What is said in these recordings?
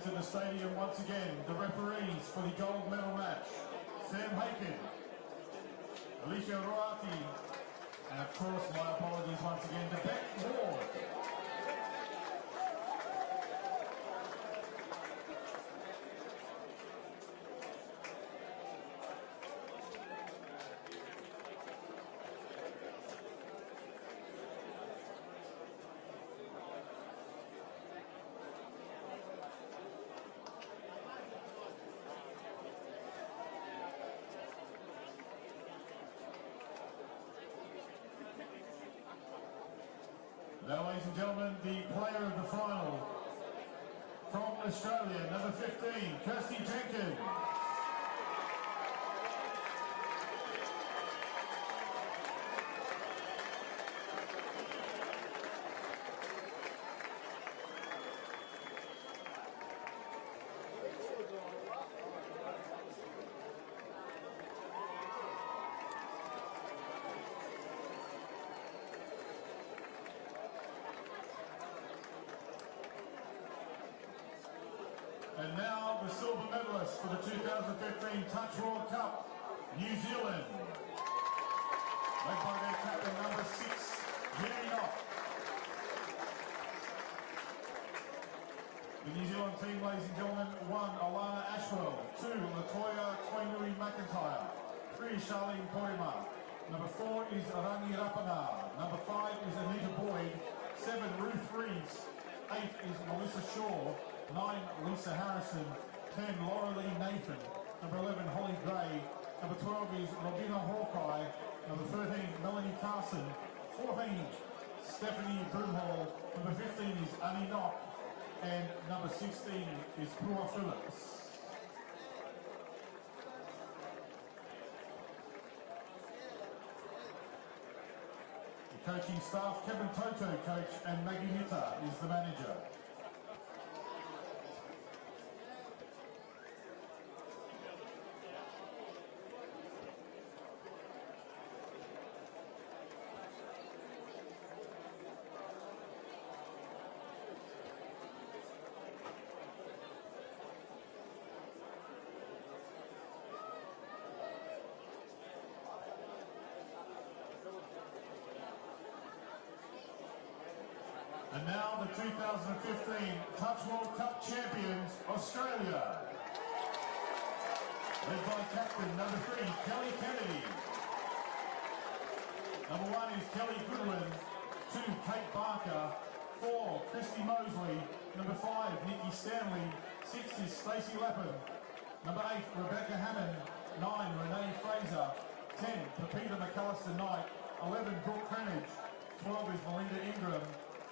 into the stadium once again. The referees for the gold medal match, Sam Haken, Alicia Roati, and of course my apologies once again to Beck Ward. Now, ladies and gentlemen, the player of the final from Australia, number 15, Kirsty Jenkins. And now the silver medalist for the 2015 Touch World Cup, New Zealand, led by their captain number 6, Jenny Knott. The New Zealand team, ladies and gentlemen, 1, Alana Ashwell, 2, Latoya Toinui McIntyre, 3, Charlene Poema, number 4 is Rangi Rapana, number 5 is Anita Boyd, 7, Ruth Reeves, 8 is Melissa Shaw, 9, Lisa Harrison, 10, Laura Lee Nathan, number 11, Holly Gray, number 12 is Robina Hawkeye, number 13, Melanie Carson, 14, Stephanie Broomhall, number 15 is Annie Knock, and number 16 is Pua Phillips. The coaching staff, Kevin Toto, coach, and Maggie Nitta is the manager. And now the 2015 Touch World Cup champions, Australia. Led by captain number 3, Kelly Kennedy. Number 1 is Kelly Goodwin, 2, Kate Barker, 4, Christy Mosley, number 5, Nikki Stanley, 6 is Stacey Lappin, number 8, Rebecca Hammond, 9, Renee Fraser, 10, Pepita McAllister Knight, 11, Brooke Cranage, 12 is Melinda Ingram,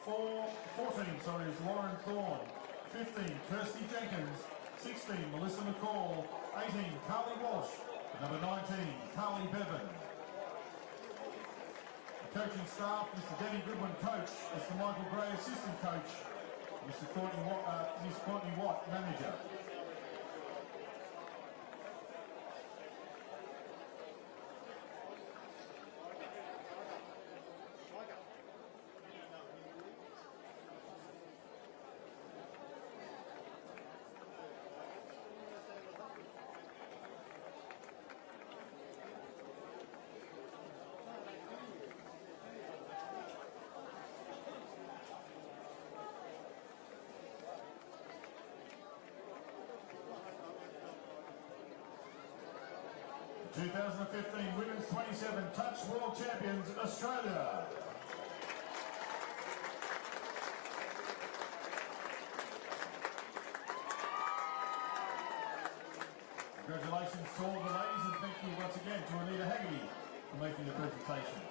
14 is Lauren Thorne, 15, Kirsty Jenkins, 16, Melissa McCall, 18, Carly Walsh, number 19, Carly Bevan. The coaching staff, Mr. Danny Goodwin, coach, Mr. Michael Gray, assistant coach, Miss Courtney Watt, manager. The 2015 Women's 27 Touch World Champions, Australia. Congratulations to all the ladies, and thank you once again to Anita Haggerty for making the presentation.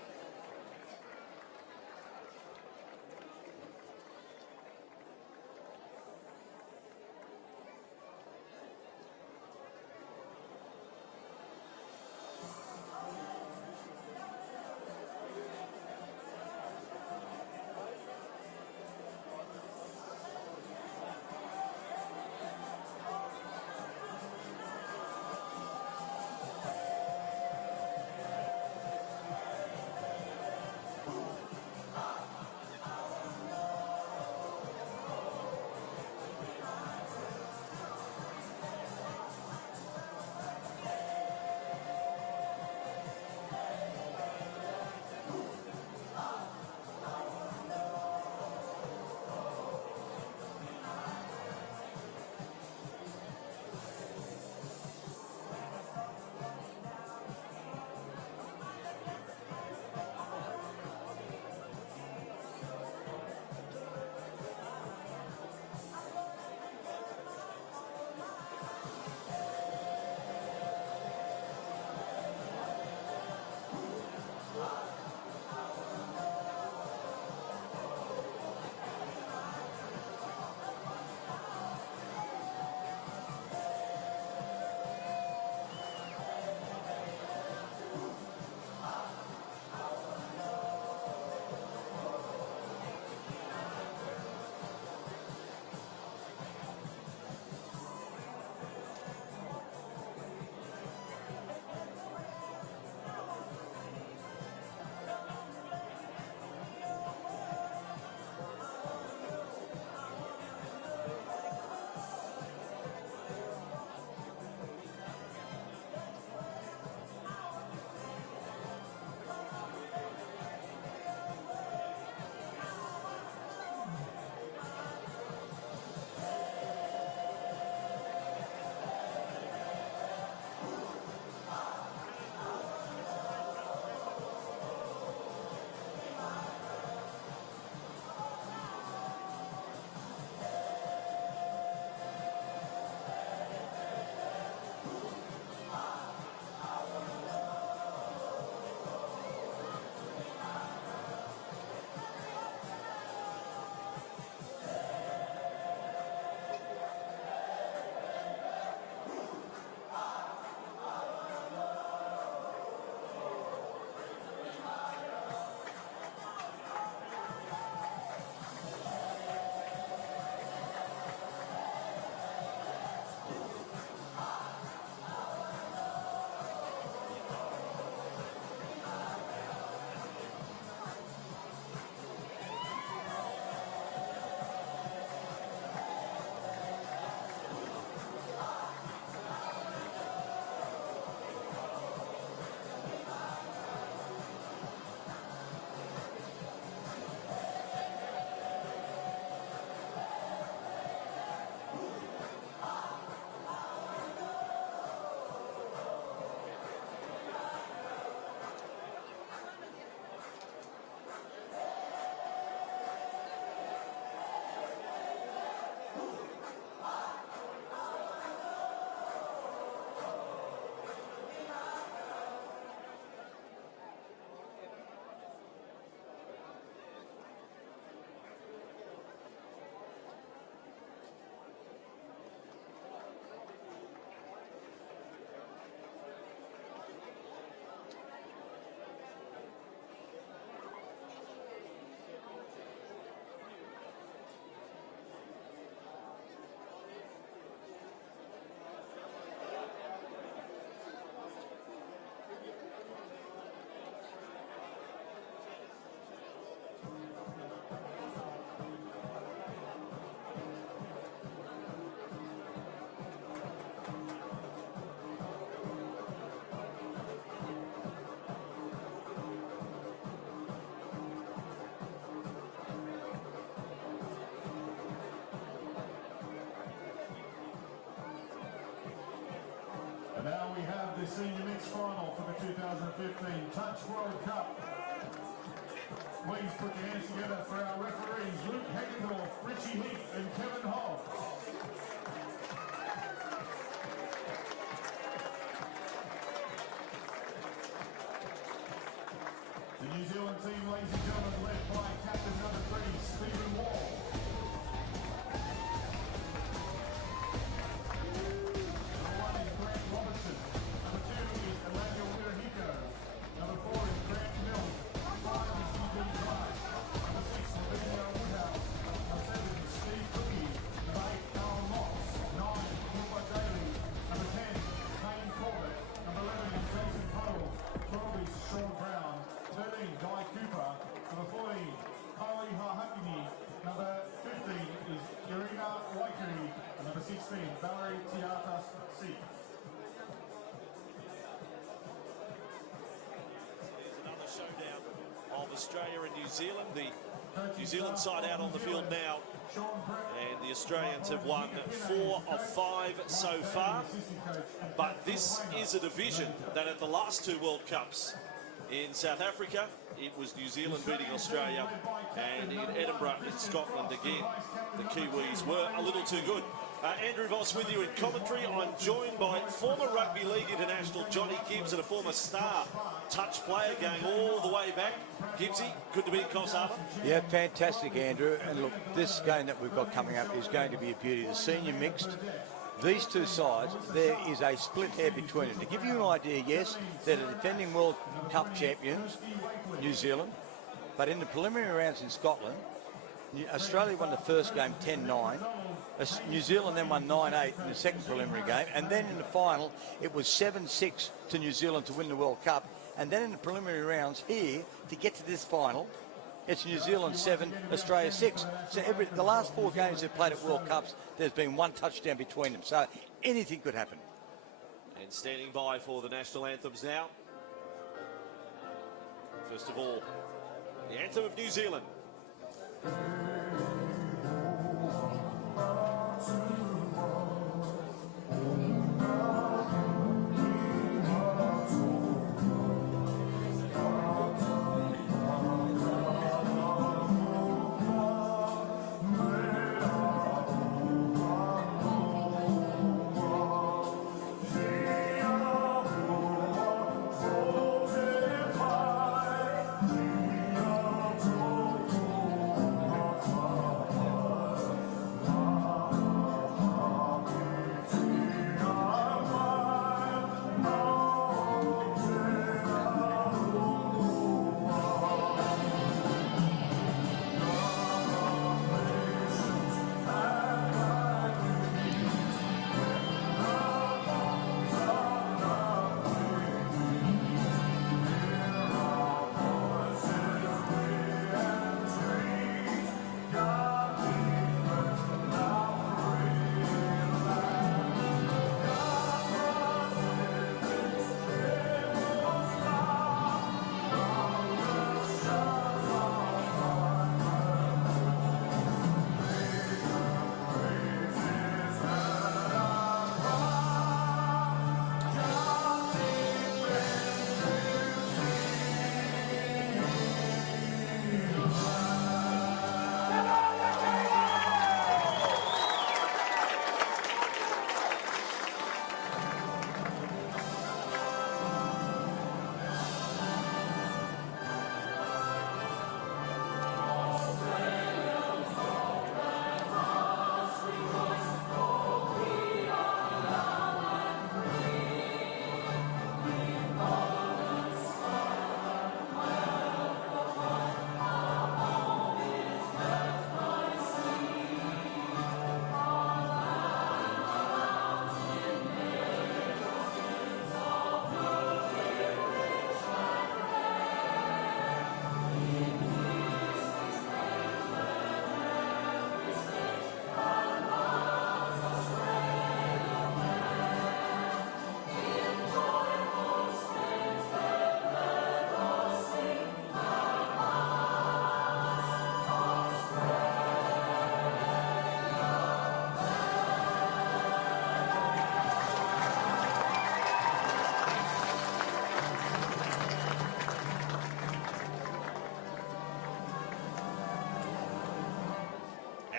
Australia Senior Mixed Final for the 2015 Touch World Cup. Please put your hands together for our referees, Luke Heggendorf, Richie Heath and Kevin Hobbs. The New Zealand team, ladies and gentlemen, led by captain number 3, Stephen Wall. Number 1 is Grant Robertson. Number 2 is Emmanuel Wirahiko. Number 4 is Grant Milne. 5 is Eugene Drive. Number 6 is Benio Woodhouse. Number 7 is Steve Cookie. Number 8, Alan Moss. 9, Cooper Daly. Number 10, Kane Corbett. Number 11 is Jason Puddle. 12 is Sean Brown. 13, Guy Cooper. Number 14, Kylie Hahakini. Number 15 is Irina Waikiri. And number 16, Valerie Tiatas Seek. Another showdown of Australia and New Zealand. The New Zealand side out on the field now, and the Australians have won 4 of 5 so far. But this is a division that at the last 2 World Cups in South Africa, it was New Zealand beating Australia, and in Edinburgh in Scotland again, the Kiwis were a little too good. Andrew Voss with you in commentary. I'm joined by former Rugby League international Johnny Gibbs and a former star touch player going all the way back. Gibbsy, good to be in Coffs Harbour. Yeah, fantastic, Andrew. And look, this game that we've got coming up is going to be a beauty. The senior mixed. These two sides, there is a split hair between them. To give you an idea, yes, they're the defending World Cup champions, New Zealand, but in the preliminary rounds in Scotland, Australia won the first game 10-9. New Zealand then won 9-8 in the second preliminary game, and then in the final, it was 7-6 to New Zealand to win the World Cup. And then in the preliminary rounds here, to get to this final, it's New Zealand 7, Australia 6. So the last 4 games they've played at World Cups, there's been 1 touchdown between them. So anything could happen. And standing by for the national anthems now. First of all, the anthem of New Zealand.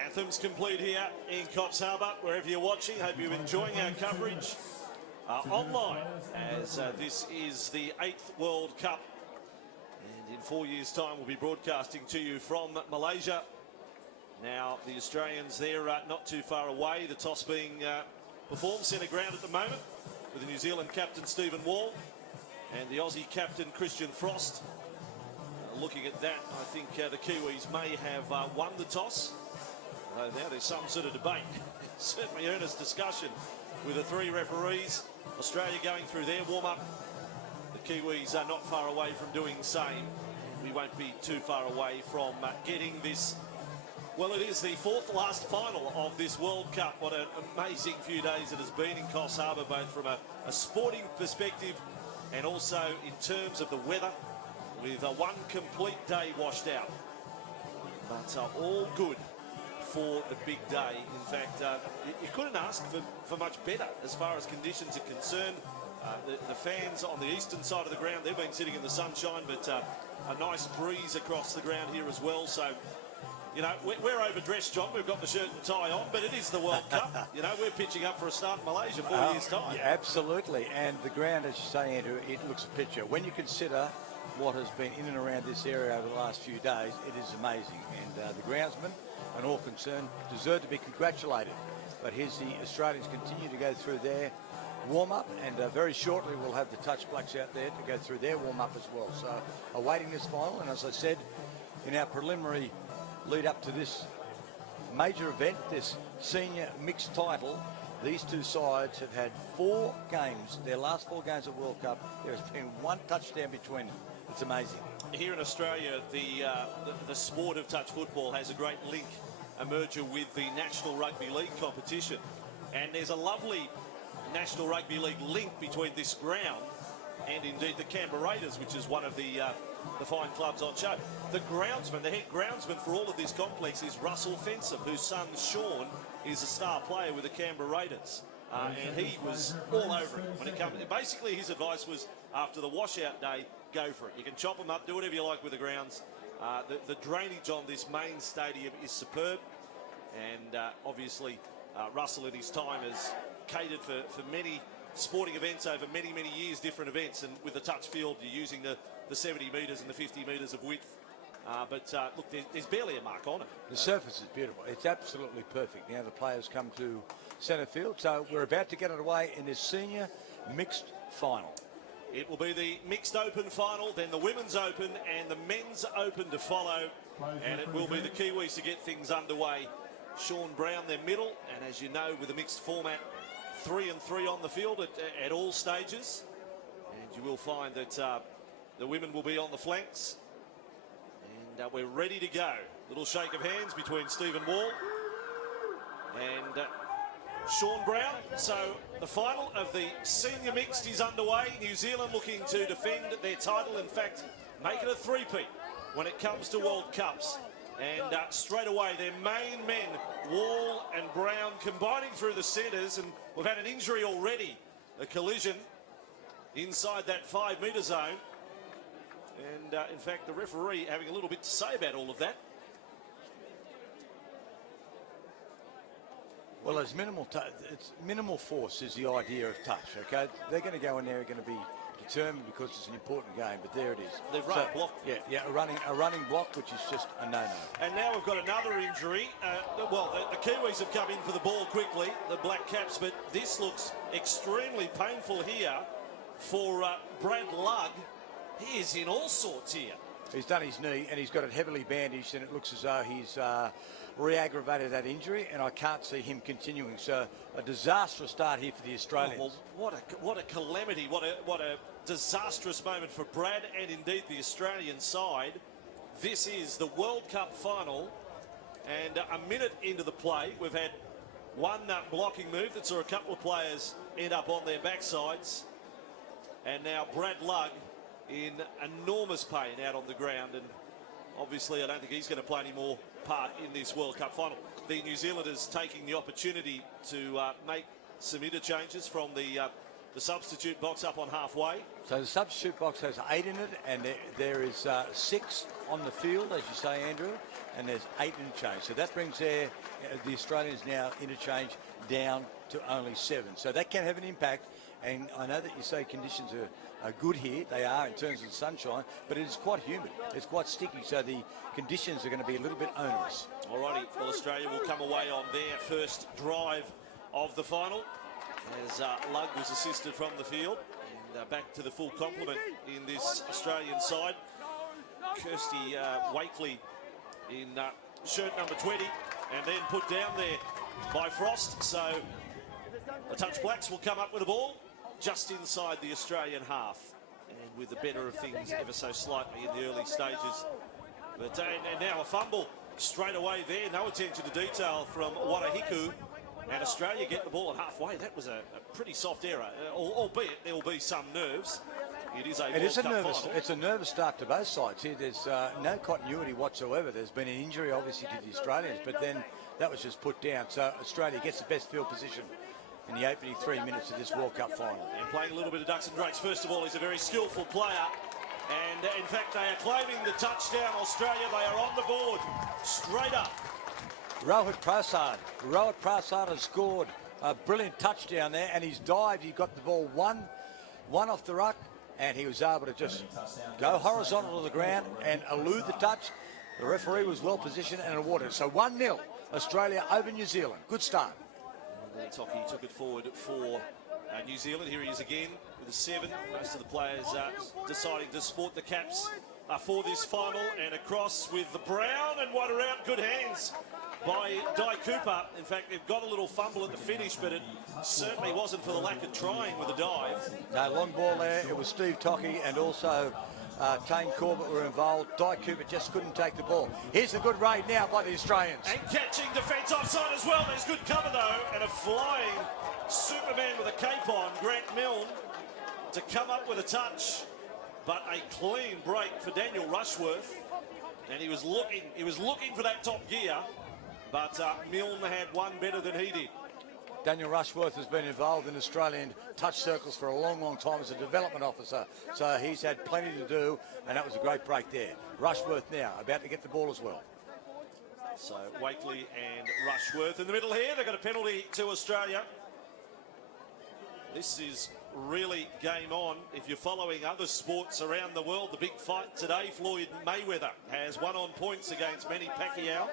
Anthem's complete here in Coffs Harbour. Wherever you're watching, hope you're enjoying our coverage online, as this is the 8th World Cup. And in 4 years' time, we'll be broadcasting to you from Malaysia. Now, the Australians, they're not too far away. The toss being performed centre ground at the moment, with the New Zealand captain Stephen Wall and the Aussie captain Christian Frost. Looking at that, I think the Kiwis may have won the toss. Although now there's some sort of debate, certainly earnest discussion with the 3 referees. Australia going through their warm-up. The Kiwis are not far away from doing the same. We won't be too far away from getting this. Well, it is the 4th last final of this World Cup. What an amazing few days it has been in Coffs Harbour, both from a sporting perspective and also in terms of the weather, with one complete day washed out. But all good for the big day. In fact, you couldn't ask for much better as far as conditions are concerned. The fans on the eastern side of the ground, they've been sitting in the sunshine, but a nice breeze across the ground here as well. So, you know, we're overdressed, John. We've got the shirt and tie on, but it is the World Cup. You know, we're pitching up for a start in Malaysia 4 years' time. Yeah, absolutely. And the ground, as you say, Andrew, it looks a picture. When you consider what has been in and around this area over the last few days, it is amazing. And the groundsmen and all concerned deserve to be congratulated. But here's the Australians continue to go through their warm-up, and very shortly we'll have the Touch Blacks out there to go through their warm-up as well. So awaiting this final, and as I said, in our preliminary lead up to this major event, this senior mixed title, these two sides have had 4 games, their last 4 games of World Cup. There has been 1 touchdown between them. It's amazing. Here in Australia, the sport of touch football has a great link, a merger with the National Rugby League competition. And there's a lovely National Rugby League link between this ground and indeed the Canberra Raiders, which is one of the fine clubs on show. The groundsman, the head groundsman for all of this complex is Russell Fensom, whose son Sean is a star player with the Canberra Raiders. And he was all over it when it comes. Basically, his advice was, after the washout day, go for it. You can chop them up, do whatever you like with the grounds. The drainage on this main stadium is superb. And obviously, Russell in his time has catered for many sporting events over many, many years, different events. And with the touch field, you're using the 70 metres and the 50 metres of width. But look, there's barely a mark on it. The surface is beautiful. It's absolutely perfect. Now the players come to centre field. So we're about to get underway in this senior mixed final. It will be the mixed open final, then the women's open and the men's open to follow. And it will be the Kiwis to get things underway. Sean Brown, their middle. And as you know, with the mixed format, 3 and 3 on the field at all stages. And you will find that the women will be on the flanks. And we're ready to go. Little shake of hands between Stephen Wall and Sean Brown. So the final of the senior mixed is underway. New Zealand looking to defend their title. In fact, make it a three-peat when it comes to World Cups. And straight away, their main men, Wall and Brown, combining through the centres. And we've had an injury already, a collision inside that 5-metre zone. And in fact, the referee having a little bit to say about all of that. Well, it's minimal force is the idea of touch, okay? They're going to go in there, going to be determined because it's an important game, but there it is. They've run a block. Yeah, a running block, which is just a no-no. And now we've got another injury. Well, the Kiwis have come in for the ball quickly, the Black Caps, but this looks extremely painful here for Brad Lugg. He is in all sorts here. He's done his knee and he's got it heavily bandaged, and it looks as though he's re-aggravated that injury, and I can't see him continuing. So a disastrous start here for the Australians. Oh, well, what a calamity, what a disastrous moment for Brad and indeed the Australian side. This is the World Cup final, and a minute into the play, we've had one blocking move that saw a couple of players end up on their backsides, and now Brad Lugg in enormous pain out on the ground, and obviously I don't think he's going to play any more part in this World Cup final. The New Zealanders taking the opportunity to make some interchanges from the the substitute box up on halfway. So the substitute box has 8 in it, and there is 6 on the field, as you say, Andrew, and there's 8 interchange. So that brings the Australians now interchange down to only 7. So that can have an impact. And I know that you say conditions are good here. They are in terms of the sunshine, but it is quite humid. It's quite sticky, so the conditions are going to be a little bit onerous. Alrighty, well, Australia will come away on their first drive of the final as Lugg was assisted from the field. And back to the full complement in this Australian side. Kirsty Wakely in shirt number 20, and then put down there by Frost. So the Touch Blacks will come up with the ball just inside the Australian half, and with the better of things ever so slightly in the early stages. But and now a fumble straight away there. No attention to detail from Warahiku, and Australia get the ball at halfway. That was a pretty soft error, albeit there will be some nerves. It is a It's a nervous start to both sides here. There's no continuity whatsoever. There's been an injury, obviously, to the Australians, but then that was just put down. So Australia gets the best field position in the opening 3 minutes of this World Cup final. And playing a little bit of ducks and drakes. First of all, he's a very skillful player. And in fact, they are claiming the touchdown. Australia, they are on the board. Straight up. Rohit Prasad has scored a brilliant touchdown there, and he's dived. He got the ball one off the ruck, and he was able to just go horizontal to the ground and elude the touch. The referee was well positioned and awarded it. So 1-0, Australia over New Zealand. Good start. Toki took it forward for New Zealand. Here he is again with a 7. Most of the players deciding to sport the caps for this final, and across with the Brown, and what around good hands by Di Cooper. In fact, they've got a little fumble at the finish, but it certainly wasn't for the lack of trying with a dive. No, long ball there. It was Steve Toki and also Tane Corbett were involved. Di Cooper just couldn't take the ball. Here's a good raid now by the Australians. And catching defence offside as well. There's good cover though, and a flying Superman with a cape on, Grant Milne, to come up with a touch, but a clean break for Daniel Rushworth. And he was looking for that top gear, but Milne had one better than he did. Daniel Rushworth has been involved in Australian touch circles for a long, long time as a development officer. So he's had plenty to do, and that was a great break there. Rushworth now about to get the ball as well. So Wakely and Rushworth in the middle here. They've got a penalty to Australia. This is really game on. If you're following other sports around the world, the big fight today, Floyd Mayweather has won on points against Manny Pacquiao.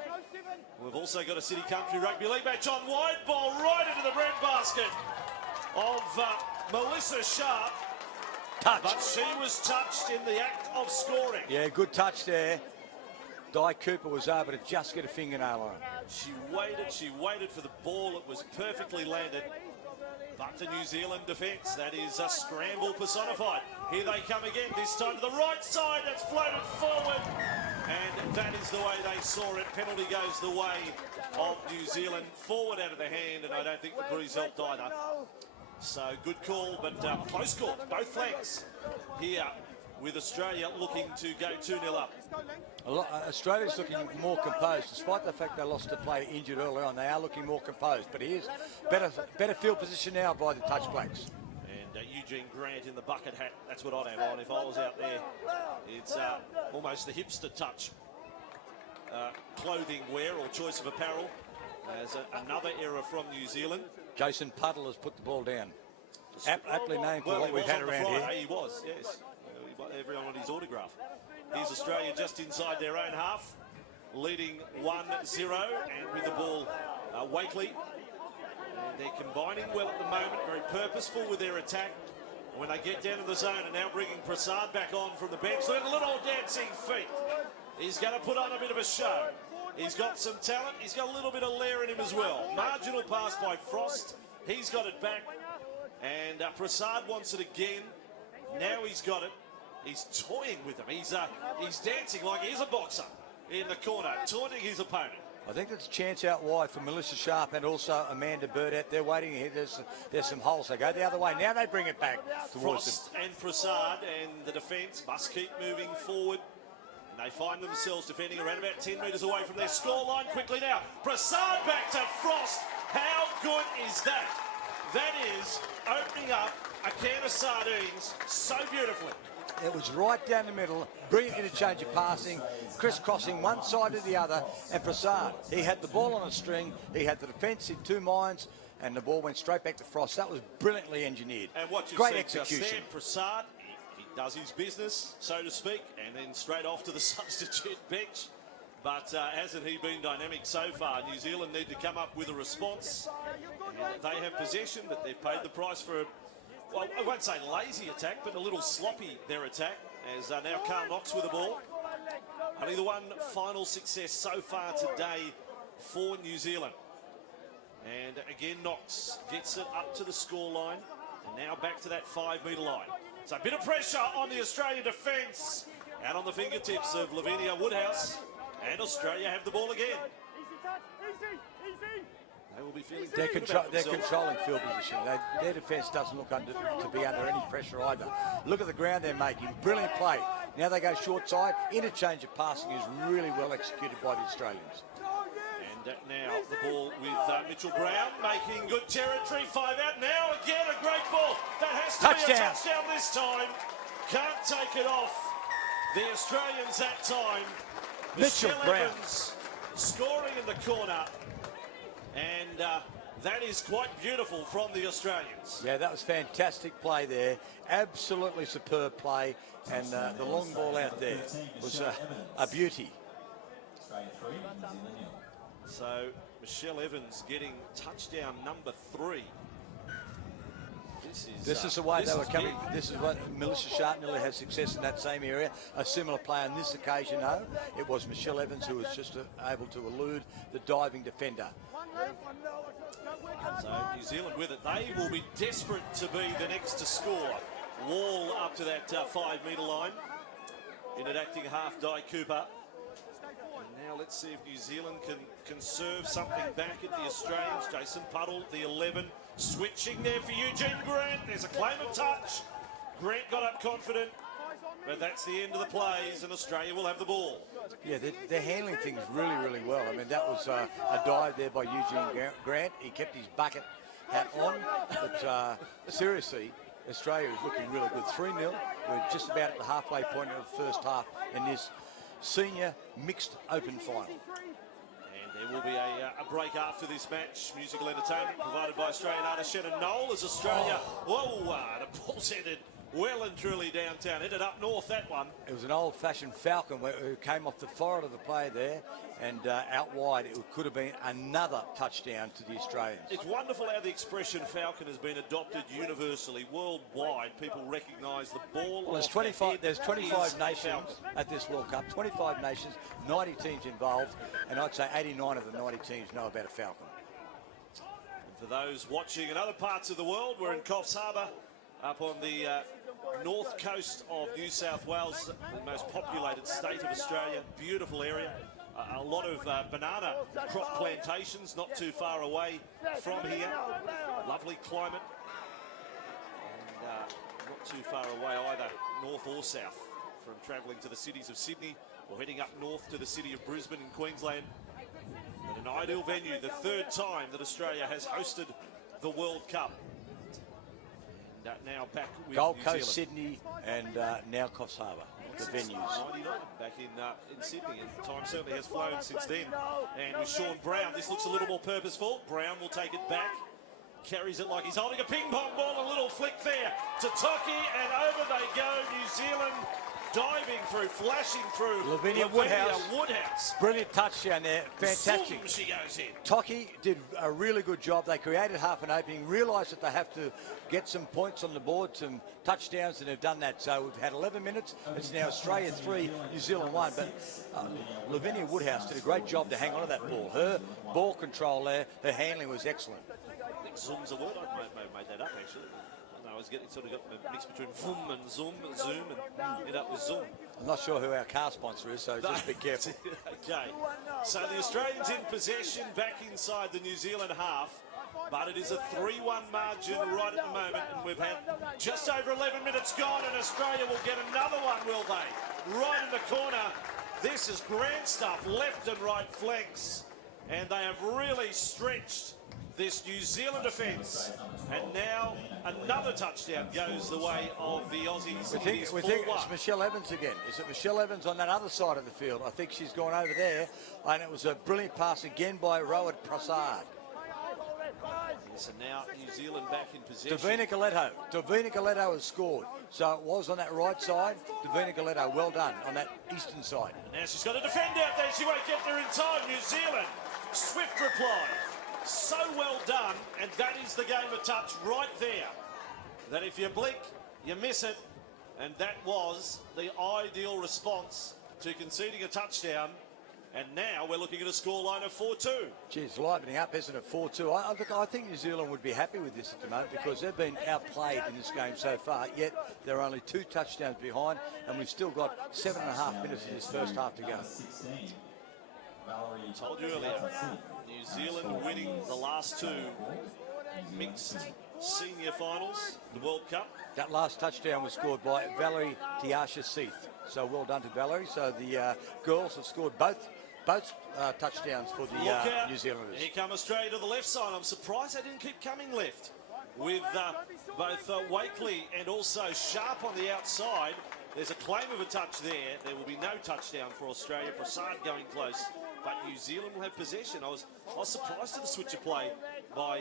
We've also got a City Country Rugby League match on. Wide ball right into the breadbasket of Melissa Sharp. Touch. But she was touched in the act of scoring. Yeah, good touch there. Di Cooper was able to just get a fingernail on it. She waited for the ball. It was perfectly landed. But the New Zealand defence, that is a scramble personified. Here they come again, this time to the right side. That's floated forward. And that is the way they saw it. Penalty goes the way of New Zealand. Forward out of the hand, and I don't think the bruise helped either. So good call, but close call. Both flanks here with Australia looking to go 2-0 up. Australia's looking more composed, despite the fact they lost a player injured early on. They are looking more composed, but here's better field position now by the Touch Blacks. And Eugene Grant in the bucket hat. That's what I'd have on if I was out there. It's almost the hipster touch clothing wear or choice of apparel. As another error from New Zealand. Jason Puddle has put the ball down. Aptly named for what we've had around here. He was, yes. Everyone wanted his autograph. Here's Australia just inside their own half, leading 1-0, and with the ball, Wakely. And they're combining well at the moment, very purposeful with their attack. And when they get down to the zone, and now bringing Prasad back on from the bench, look at the little dancing feet. He's going to put on a bit of a show. He's got some talent. He's got a little bit of lair in him as well. Marginal pass by Frost. He's got it back. And Prasad wants it again. Now he's got it. He's toying with him. He's dancing like he's a boxer in the corner, taunting his opponent. I think that's a chance out wide for Melissa Sharp and also Amanda Burdett. They're waiting here. There's some holes. They go the other way. Now they bring it back towards Frost them. And Prasad and the defence must keep moving forward. And they find themselves defending around about 10 metres away from their scoreline. Quickly now, Prasad back to Frost. How good is that? That is opening up a can of sardines so beautifully. It was right down the middle, brilliant interchange of passing, crisscrossing one side to the other, and Prasad, he had the ball on a string, he had the defence in two minds, and the ball went straight back to Frost. That was brilliantly engineered. And what you Great see execution. just there, Prasad, he does his business, so to speak, and then straight off to the substitute bench. But hasn't he been dynamic so far? New Zealand need to come up with a response. And they have possession, but they've paid the price for a, well, I won't say lazy attack, but a little sloppy, their attack, as now Carl Knox with the ball. Only the one final success so far today for New Zealand. And again, Knox gets it up to the scoreline, and now back to that 5 metre line. So a bit of pressure on the Australian defence, out on the fingertips of Lavinia Woodhouse, and Australia have the ball again. They will be feeling They're, pretty good about they're themselves. controlling field position. Their defence doesn't look to be under any pressure either. Look at the ground they're making. Brilliant play. Now they go short side. Interchange of passing is really well executed by the Australians. And now the ball with Mitchell Brown making good territory. 5 out. Now again a great ball. That has to be a touchdown this time. Can't take it off. The Australians that time. Mitchell Brown Evans scoring in the corner. And that is quite beautiful from the Australians. Yeah, that was fantastic play there. Absolutely superb play. And the long ball out there was a beauty. So Michelle Evans getting touchdown number 3. This is the way they were coming. This is what Melissa Sharp-Miller had success in that same area. A similar play on this occasion, though. It was Michelle Evans who was just able to elude the diving defender. So New Zealand with it. They will be desperate to be the next to score. Wall up to that 5 metre line. In an acting half, Di Cooper. And now let's see if New Zealand can conserve something back at the Australians. Jason Puddle, the 11, switching there for Eugene Grant. There's a claim of touch. Grant got up confident, but that's the end of the plays, and Australia will have the ball. Yeah, they're handling things really, really well. I mean, that was a dive there by Eugene Grant. He kept his bucket hat on, but seriously, Australia is looking really good. 3-0. We're just about at the halfway point of the first half in this senior mixed open final. And there will be a break after this match. Musical entertainment provided by Australian artist Shannon Knoll as Australia. Whoa, the ball's headed well and truly downtown. Headed up north, that one. It was an old-fashioned falcon who came off the forehead of the play there, and out wide it could have been another touchdown to the Australians. It's wonderful how the expression falcon has been adopted universally, worldwide. People recognise the ball. Well, there's 25 nations at this World Cup. 25 nations, 90 teams involved, and I'd say 89 of the 90 teams know about a falcon. And for those watching in other parts of the world, we're in Coffs Harbour, up on the north coast of New South Wales, the most populated state of Australia. Beautiful area. A lot of banana crop plantations not too far away from here. Lovely climate. And not too far away either, north or south, from travelling to the cities of Sydney or heading up north to the city of Brisbane in Queensland. But an ideal venue, the 3rd time that Australia has hosted the World Cup. And now back with Gold New Coast, Zealand. Sydney, and now Coffs Harbour, the venues. 99 back in Sydney, and time certainly has flown since then. And with Sean Brown, this looks a little more purposeful. Brown will take it back, carries it like he's holding a ping pong ball. A little flick there to Toki, and over they go. New Zealand diving through, flashing through. Lavinia Woodhouse. Brilliant touchdown there, fantastic. Zoom, she goes in. Toki did a really good job. They created half an opening, realised that they have to get some points on the board, some touchdowns, and they've done that. So we've had 11 minutes. It's now Australia 3, New Zealand 1. But Lavinia Woodhouse did a great job to hang on to that ball. Her ball control there, her handling was excellent. I think zoom's a word. I may have made that up, actually. I was getting sort of got the mix between zoom and zoom, and ended up with zoom. I'm not sure who our car sponsor is, so just be careful. Okay, so the Australians in possession, back inside the New Zealand half, but it is a 3-1 margin right at the moment, and we've had just over 11 minutes gone, and Australia will get another one, will they? Right in the corner. This is grand stuff, left and right flanks, and they have really stretched this New Zealand defence. And now another touchdown goes the way of the Aussies. We think it's Michelle Evans again. Is it Michelle Evans on that other side of the field? I think she's gone over there, and it was a brilliant pass again by Rowan Prasad. So now New Zealand back in possession. Davina Galetto has scored. So it was on that right side. Davina Galetto, well done on that eastern side. And now she's got a defender out there. She won't get there in time. New Zealand, swift reply. So well done, and that is the game of touch right there. That if you blink, you miss it. And that was the ideal response to conceding a touchdown. And now we're looking at a scoreline of 4-2. Geez, livening up, isn't it? 4-2. I think New Zealand would be happy with this at the moment because they've been outplayed in this game so far, yet they're only 2 touchdowns behind, and we've still got 7.5 minutes in this first half to go. I told you earlier, New Zealand winning the last 2 mixed senior finals, the World Cup. That last touchdown was scored by Valerie Tiasha-Seith. So well done to Valerie. So the girls have scored both touchdowns for the New Zealanders. Here come Australia to the left side. I'm surprised they didn't keep coming left with both Wakely and also Sharp on the outside. There's a claim of a touch there. There will be no touchdown for Australia. Prasad going close, but New Zealand will have possession. I was surprised at the switch of play by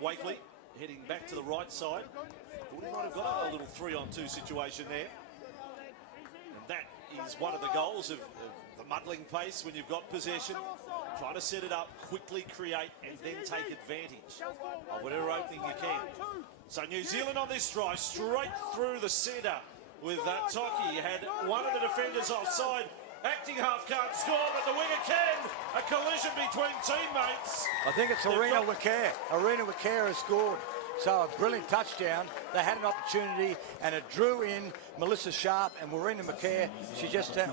Wakely, heading back to the right side. Thought he might have got a little 3-on-2 situation there. And that is one of the goals of the muddling pace when you've got possession. Trying to set it up, quickly create, and then take advantage of whatever opening you can. So New Zealand on this drive, straight through the centre with Toki. Had one of the defenders offside. Acting half can't score, but the winger can. A collision between teammates. I think it's Arena Wakare. Arena Wakare has scored. So a brilliant touchdown. They had an opportunity, and it drew in Melissa Sharp and Warina Wakare.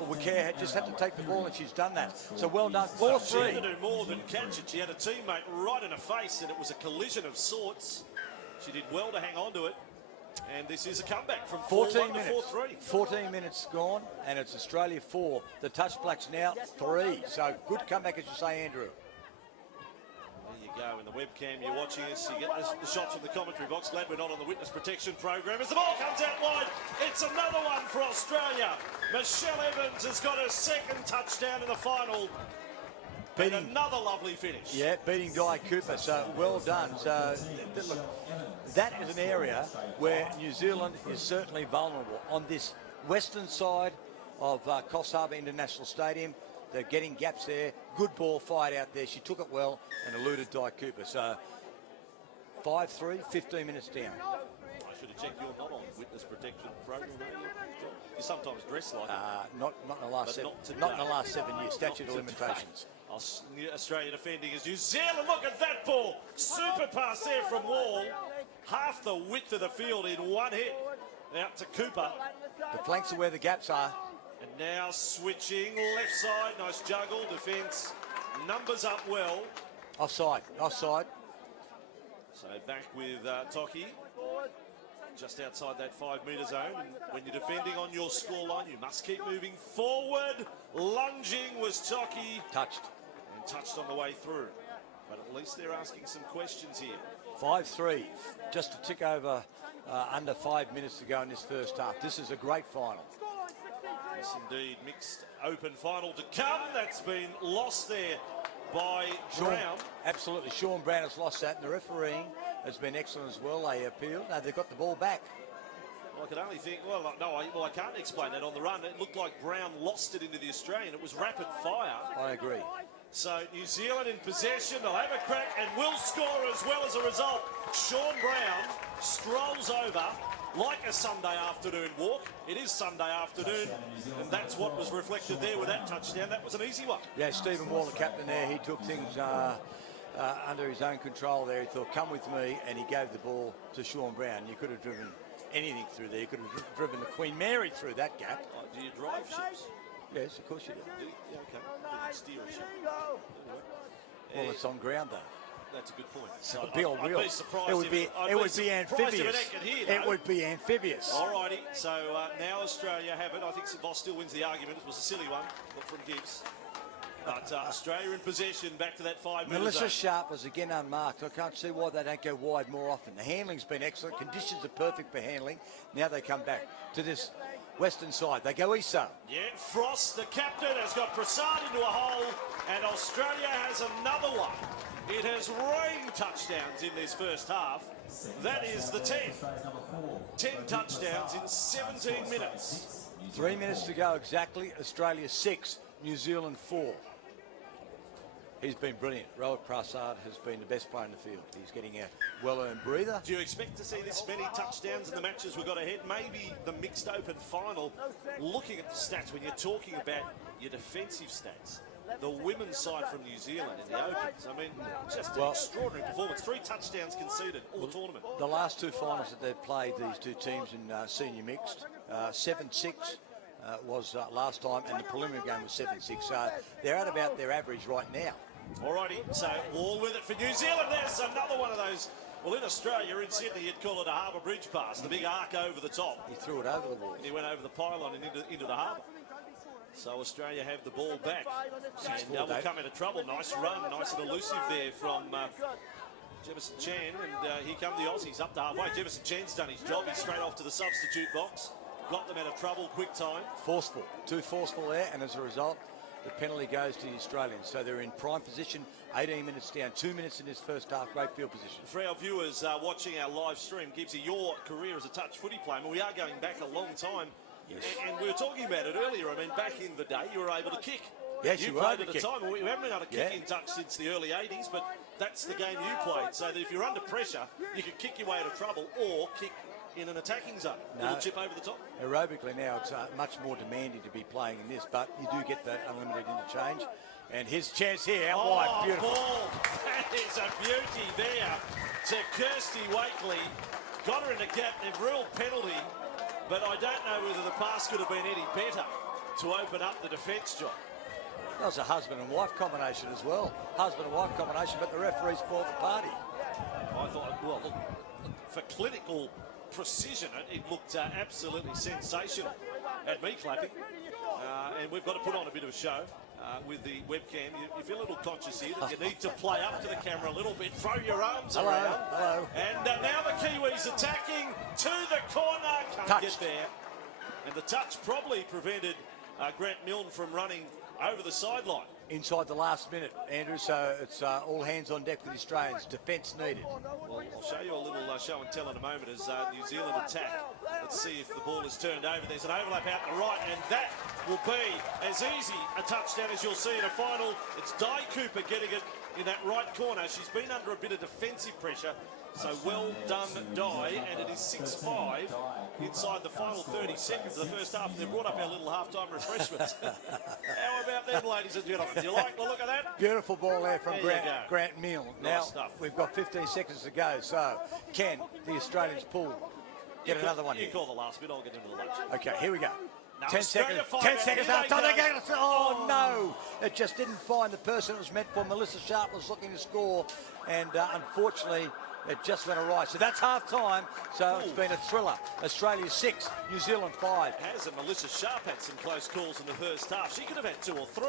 Wakare just had to take the ball, and she's done that. So well done. 4-3. She had to do more than catch it. She had a teammate right in her face, and it was a collision of sorts. She did well to hang on to it. And this is a comeback from 14 4-1 minutes. to 4-3. 14 minutes gone, and it's Australia 4. The Touch Blacks now 3. So good comeback, as you say, Andrew. There you go. In the webcam, you're watching us. You get the shots from the commentary box. Glad we're not on the witness protection program. As the ball comes out wide, it's another one for Australia. Michelle Evans has got her second touchdown in the final. And another lovely finish. Yeah, beating Di Cooper, so well done. So, look, that is an area where New Zealand is certainly vulnerable. On this western side of Coffs Harbour International Stadium, they're getting gaps there. Good ball fight out there. She took it well and eluded Di Cooper. So, 5-3, 15 minutes down. I should have checked you're not on witness protection program, are you? You sometimes dress like it. Not in the last 7. Not in the last 7 years. Statute of limitations. Australia defending as New Zealand. Look at that ball. Super pass there from Wall. Half the width of the field in one hit. Out to Cooper. The flanks are where the gaps are. And now switching left side. Nice juggle. Defence. Numbers up well. Offside. So back with Toki. Just outside that 5-metre zone. And when you're defending on your scoreline, you must keep moving forward. Lunging was Toki. Touched on the way through. But at least they're asking some questions here. 5-3, just to tick over under 5 minutes to go in this first half. This is a great final. Yes, indeed. Mixed open final to come. That's been lost there by Brown. Absolutely. Sean Brown has lost that, and the refereeing has been excellent as well. They appealed. No, they've got the ball back. Well, I can only think, I can't explain that on the run. It looked like Brown lost it into the Australian. It was rapid fire. I agree. So New Zealand in possession. They'll have a crack and will score as well as a result. Sean Brown strolls over like a Sunday afternoon walk. It is Sunday afternoon, and that's what was reflected there with that touchdown. That was an easy one. Yeah, Stephen Waller, captain there, he took things under his own control there. He thought, come with me, and he gave the ball to Sean Brown. You could have driven anything through there. You could have driven the Queen Mary through that gap. Do you drive ships? Yes, of course you do. Yeah, okay. Steer a ship. Well, it's on ground though. That's a good point. So I'd be surprised. It would be amphibious. It would be amphibious. Alrighty. So now Australia have it. I think Voss still wins the argument. It was a silly one from Gibbs. But Australia in possession, back to that 5 metre Melissa zone. Sharp was again unmarked. I can't see why they don't go wide more often. The handling's been excellent. Conditions are perfect for handling. Now they come back to this western side. They go east side. Yeah, Frost, the captain, has got Prasad into a hole, and Australia has another one. It has rained touchdowns in this first half. That is the 10. 10 touchdowns in 17 minutes. 3 minutes to go exactly. Australia 6, New Zealand 4. He's been brilliant. Rohit Prasad has been the best player in the field. He's getting a well-earned breather. Do you expect to see this many touchdowns in the matches we've got ahead? Maybe the mixed open final. Looking at the stats, when you're talking about your defensive stats, the women's side from New Zealand in the Opens, I mean, just an extraordinary performance. 3 touchdowns conceded all tournament. The last 2 finals that they've played, these 2 teams in senior mixed, 7-6 was last time, and the preliminary game was 7-6. So they're at about their average right now. Alrighty, so Wall with it for New Zealand. There's another one of those. Well, in Australia, in Sydney, you'd call it a harbour bridge pass, the big arc over the top. He threw it over the wall. He went over the pylon and into the harbour. So Australia have the ball back. And will come into trouble. Nice run, nice and elusive there from Jefferson Chan. And here come the Aussies up to halfway. Jefferson Chan's done his job. He's straight off to the substitute box. Got them out of trouble, quick time. Forceful. Too forceful there, and as a result, the penalty goes to the Australians. So they're in prime position, 18 minutes down, 2 minutes in this first half, great field position. For our viewers watching our live stream, Gibbsy, your career as a touch footy player, we are going back a long time. Yes. And we were talking about it earlier. I mean, back in the day, you were able to kick. Yes, you you played were at a kick. time. We haven't been able to kick in touch since the early 80s, but that's the game you played. So that if you're under pressure, you could kick your way out of trouble or kick in an attacking zone. No. Little chip over the top. Aerobically now, it's much more demanding to be playing in this, but you do get that unlimited interchange. And his chance here, out wide, beautiful. Ball. That is a beauty there to Kirsty Wakely. Got her in the gap, a real penalty, but I don't know whether the pass could have been any better to open up the defence job. That was a husband and wife combination as well. Husband and wife combination, but the referee spoiled the party. I thought, well, look, for clinical precision, it looked absolutely sensational. Had me clapping. And we've got to put on a bit of a show with the webcam. You feel a little conscious here that you need to play up to the camera a little bit. Throw your arms around. Hello. And now the Kiwis attacking to the corner. Can't get there. And the touch probably prevented Grant Milne from running over the sideline. Inside the last minute, Andrew, so it's all hands on deck for the Australians. Defence needed. Well, I'll show you a little show and tell in a moment as New Zealand attack. Let's see if the ball is turned over. There's an overlap out the right, and that will be as easy a touchdown as you'll see in a final. It's Di Cooper getting it in that right corner. She's been under a bit of defensive pressure. So well done, Di, and it is 6-5 inside the final 30 seconds of the first half. And they've brought up our little halftime refreshments. How about them, ladies and gentlemen? Do you like the look of that? Beautiful ball there from There you Grant Milne. Nice Now, stuff. we've got 15 seconds to go, so can the Australians pull? Get another one You here. call the last bit, I'll get into the lunch. Okay, here we go. Now 10 Australia seconds. five 10 out. seconds Here after they they go. get it. Oh no! It just didn't find the person it was meant for. Melissa Sharp was looking to score, and unfortunately, it just went awry. So that's half time. So it's been a thriller. Australia 6, New Zealand 5. Hasn't Melissa Sharp had some close calls in the first half? She could have had 2 or 3,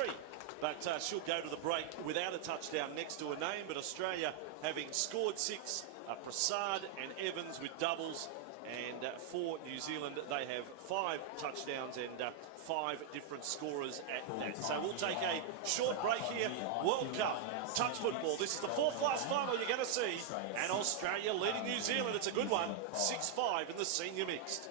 but she'll go to the break without a touchdown next to her name. But Australia having scored 6, Prasad and Evans with doubles. And for New Zealand, they have 5 touchdowns and 5 different scorers at that. So we'll take a short break here. World Cup, touch football. This is the 4th last final you're going to see. And Australia leading New Zealand. It's a good one. 6-5 in the senior mixed.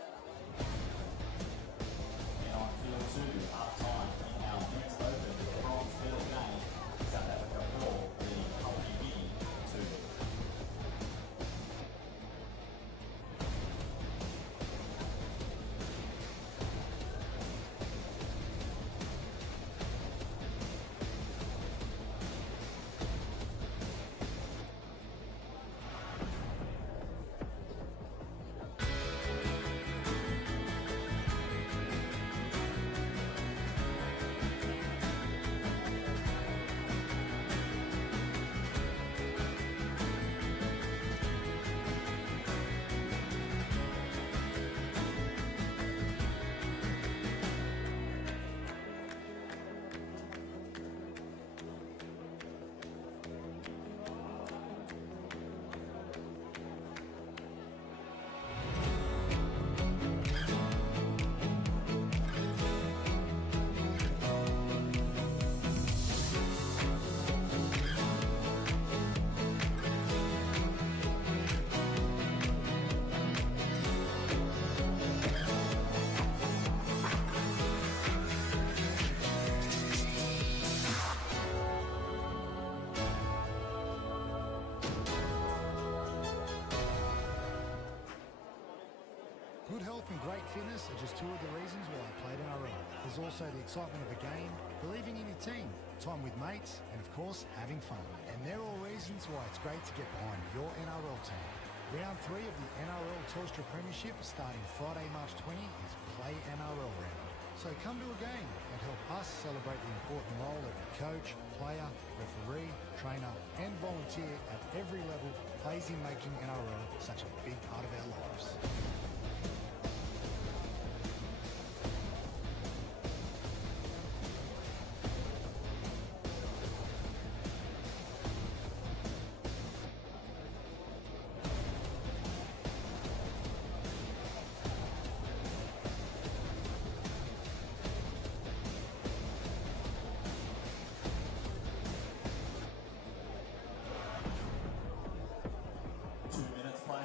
fitness are just two of the reasons why I played NRL. There's also the excitement of a game, believing in your team, time with mates, and of course, having fun. And they're all reasons why it's great to get behind your NRL team. Round 3 of the NRL Telstra Premiership starting Friday, March 20 is Play NRL Round. So come to a game and help us celebrate the important role every coach, player, referee, trainer and volunteer at every level plays in making NRL such a big part of our lives.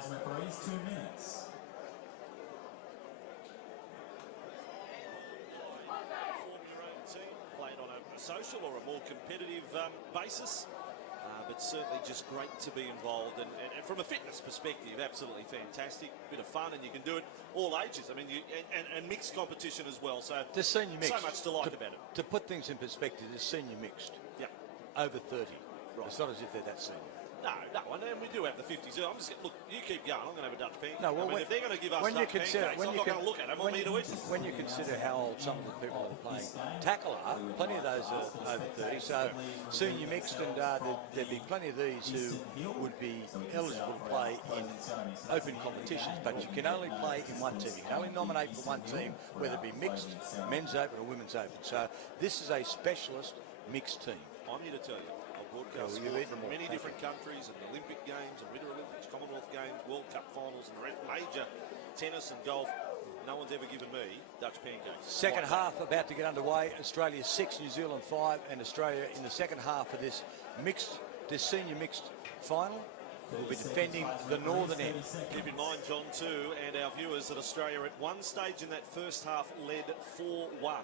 Referees, 2 minutes. Form your own team, play it on a social or a more competitive basis, but certainly just great to be involved. And from a fitness perspective, absolutely fantastic. Bit of fun, and you can do it all ages. I mean, and mixed competition as well. So The senior mixed. So much to like about it. To put things in perspective, the senior mixed. Yeah. Over 30. Right. It's not as if they're that senior. No, and then we do have the 50s. I'm just look. You keep going. I'm going to have a Dutch pancake. No, well, I mean, if they're going to give us when you Dutch consider, pancakes, when I'm you not can, going to look at them. when, I'll need to eat them. when you consider how old some of the people that are playing tackle are, plenty of those are over 30. So senior mixed, and there'd be plenty of these who would be eligible to play in open competitions. But you can only play in one team. You can only nominate for one team, whether it be mixed, men's open or women's open. So this is a specialist mixed team. I'm here to tell you. Broadcast from many different countries, and Olympic Games and Winter Olympics, Commonwealth Games, World Cup finals, and the rest, major tennis and golf. No one's ever given me Dutch pancakes. Second half about to get underway. Australia 6, New Zealand 5, and Australia in the second half of this senior mixed final will be defending the northern end. Keep in mind, John, too, and our viewers, that Australia at one stage in that first half led 4-1.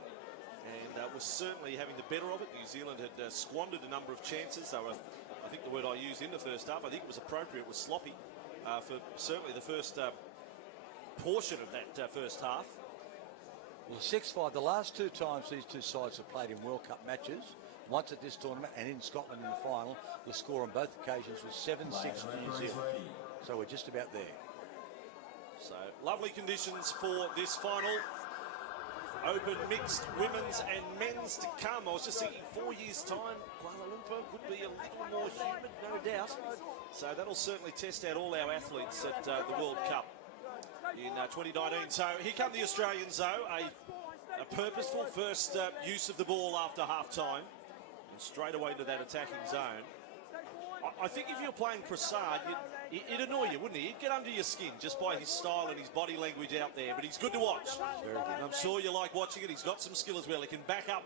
And was certainly having the better of it. New Zealand had squandered a number of chances. They were, I think the word I used in the first half, I think it was appropriate, was sloppy for certainly the first portion of that first half. Well, 6-5, the last two times these two sides have played in World Cup matches, once at this tournament and in Scotland in the final, the score on both occasions was 7-6 to New Zealand. So we're just about there. So lovely conditions for this final. Open mixed women's and men's to come. I was just thinking 4 years' time, Kuala Lumpur would be a little more humid, no doubt. So that'll certainly test out all our athletes at the World Cup in 2019. So here come the Australians, though. A purposeful first use of the ball after half-time, and straight away into that attacking zone. I think if you're playing Prasad, it'd annoy you, wouldn't he? He'd get under your skin just by his style and his body language out there. But he's good to watch. And I'm sure you like watching it. He's got some skill as well. He can back up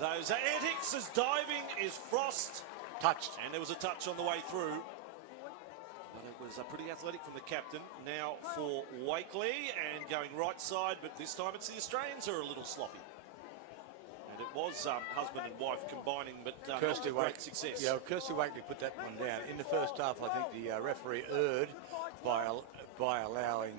those antics. As diving is Frost. Touched. And there was a touch on the way through. But it was pretty athletic from the captain. Now for Wakely, and going right side. But this time it's the Australians who are a little sloppy. And it was husband and wife combining, but not with great success. Yeah, Kirsty Wakely put that one down. In the first half, I think the referee erred by allowing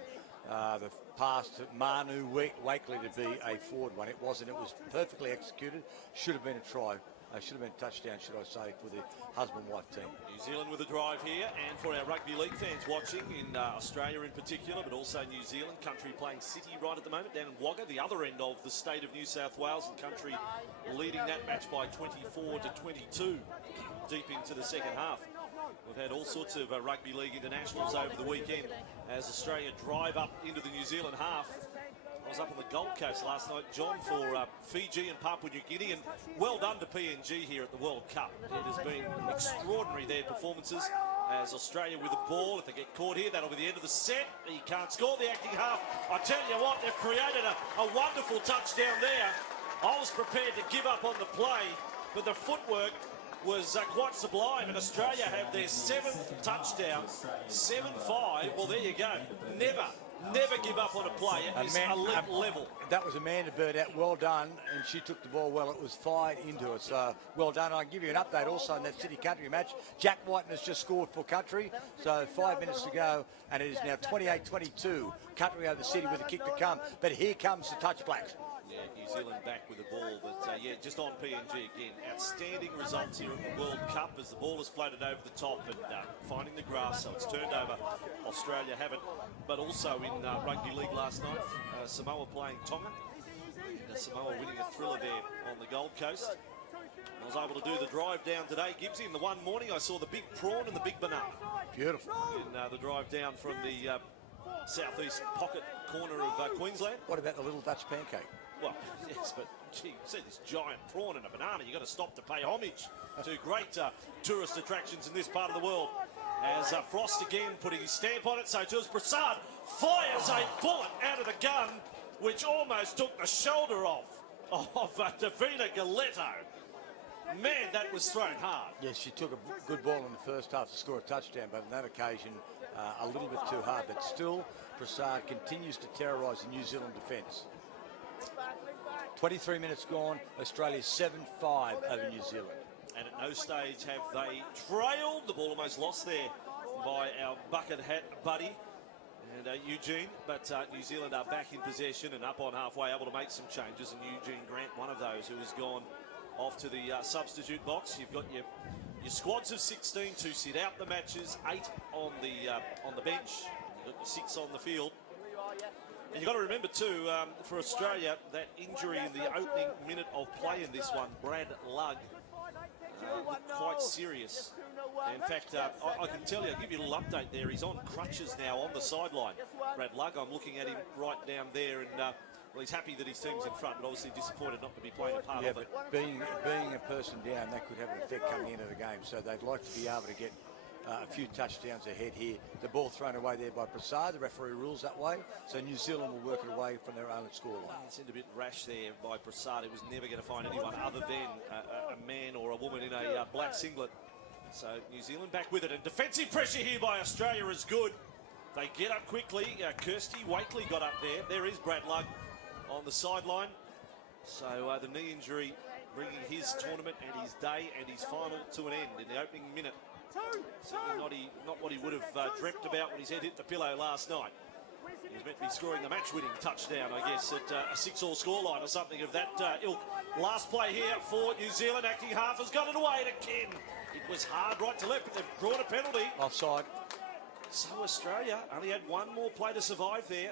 the pass to Manu Wakely to be a forward one. It wasn't. It was perfectly executed. Should have been a try. Should have been a touchdown, should I say, for the husband-wife team. New Zealand with a drive here, and for our rugby league fans watching in Australia in particular, but also New Zealand, country playing City right at the moment down in Wagga, the other end of the state of New South Wales, and country leading that match by 24-22 deep into the second half. We've had all sorts of rugby league internationals over the weekend as Australia drive up into the New Zealand half. I was up on the Gold Coast last night, John, for Fiji and Papua New Guinea, and well done to PNG here at the World Cup. It has been extraordinary, their performances, as Australia with the ball. If they get caught here, that'll be the end of the set. He can't score the acting half. I tell you what, they've created a wonderful touchdown there. I was prepared to give up on the play, but the footwork was quite sublime, and Australia have their 7th touchdown, 7-5. Well, there you go. Never Never give up on a play at this elite level. That was Amanda Bird out. Well done. And she took the ball well. It was fired into it. So well done. I can give you an update also on that City Country match. Jack Whiten has just scored for Country. So 5 minutes to go. And it is now 28-22. Country over City with a kick to come. But here comes the Touch Blacks. Yeah, New Zealand back with the ball, but yeah, just on PNG again. Outstanding results here at the World Cup as the ball is floated over the top and finding the grass, so it's turned over. Australia haven't, but also in Rugby League last night, Samoa playing Tonga. Samoa winning a thriller there on the Gold Coast. I was able to do the drive down today. Gibbsy, in the one morning, I saw the big prawn and the big banana. Beautiful. In the drive down from the southeast pocket corner of Queensland. What about the little Dutch pancake? Well, yes, but gee, you see this giant prawn and a banana, you've got to stop to pay homage to great tourist attractions in this part of the world. As Frost again putting his stamp on it, so Jules Broussard fires a bullet out of the gun, which almost took the shoulder off of Davina Galetto. Man, that was thrown hard. Yes, she took a good ball in the first half to score a touchdown, but on that occasion, a little bit too hard. But still, Broussard continues to terrorise the New Zealand defence. 23 minutes gone, Australia 7-5 over New Zealand. And at no stage have they trailed. The ball almost lost there by our bucket hat buddy and Eugene. But New Zealand are back in possession and up on halfway, able to make some changes. And Eugene Grant, one of those who has gone off to the substitute box. You've got your squads of 16 to sit out the matches, 8 on the bench. You've got your 6 on the field. And you've got to remember too, for Australia, that injury in the opening minute of play in this one, Brad Lugg, looked quite serious. In fact, I can tell you, I'll give you a little update there. He's on crutches now on the sideline. Brad Lugg, I'm looking at him right down there, and well, he's happy that his team's in front, but obviously disappointed not to be playing a part of it. But being a person down, that could have an effect coming into the game. So they'd like to be able to get a few touchdowns ahead here. The ball thrown away there by Broussard. The referee rules that way. So New Zealand will work it away from their own scoreline. It seemed a bit rash there by Broussard. He was never going to find anyone other than a man or a woman in a black singlet. So New Zealand back with it. And defensive pressure here by Australia is good. They get up quickly. Kirsty Wakely got up there. There is Brad Lugg on the sideline. So the knee injury bringing his tournament and his day and his final to an end in the opening minute. Certainly not what he would have dreamt about when his head hit the pillow last night. He was meant to be scoring the match-winning touchdown, I guess, at a 6-all scoreline or something of that ilk. Last play here for New Zealand. Acting half has got it away to Ken. It was hard right to left, but they've drawn a penalty. Offside. So Australia only had one more play to survive there.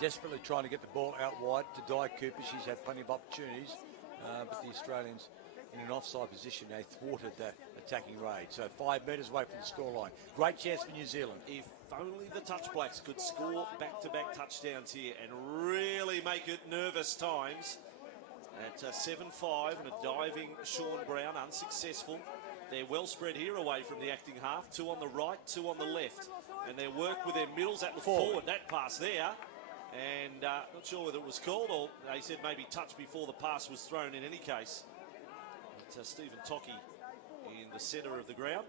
Desperately trying to get the ball out wide to Di Cooper. She's had plenty of opportunities, but the Australians in an offside position, they thwarted that attacking raid. So 5 metres away from the scoreline. Great chance for New Zealand. If only the Touch Blacks could score back-to-back touchdowns here and really make it nervous times. At 7-5 and a diving Sean Brown, unsuccessful. They're well spread here away from the acting half. 2 on the right, 2 on the left. And they work with their middles. That was forward, that pass there. And not sure whether it was called or they said maybe touch before the pass was thrown in any case. But Stephen Tocky in the centre of the ground.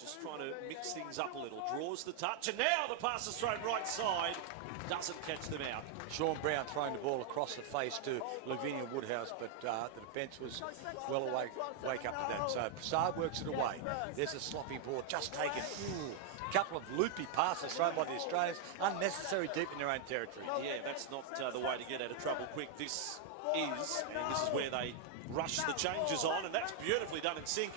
Just trying to mix things up a little. Draws the touch, and now the pass is thrown right side. Doesn't catch them out. Sean Brown throwing the ball across the face to Lavinia Woodhouse, but the defence was well wake up to that. So Broussard works it away. There's a sloppy ball just taken. A couple of loopy passes thrown by the Australians. Unnecessary deep in their own territory. Yeah, that's not the way to get out of trouble quick. This is where they rush the changes on, and that's beautifully done in sync.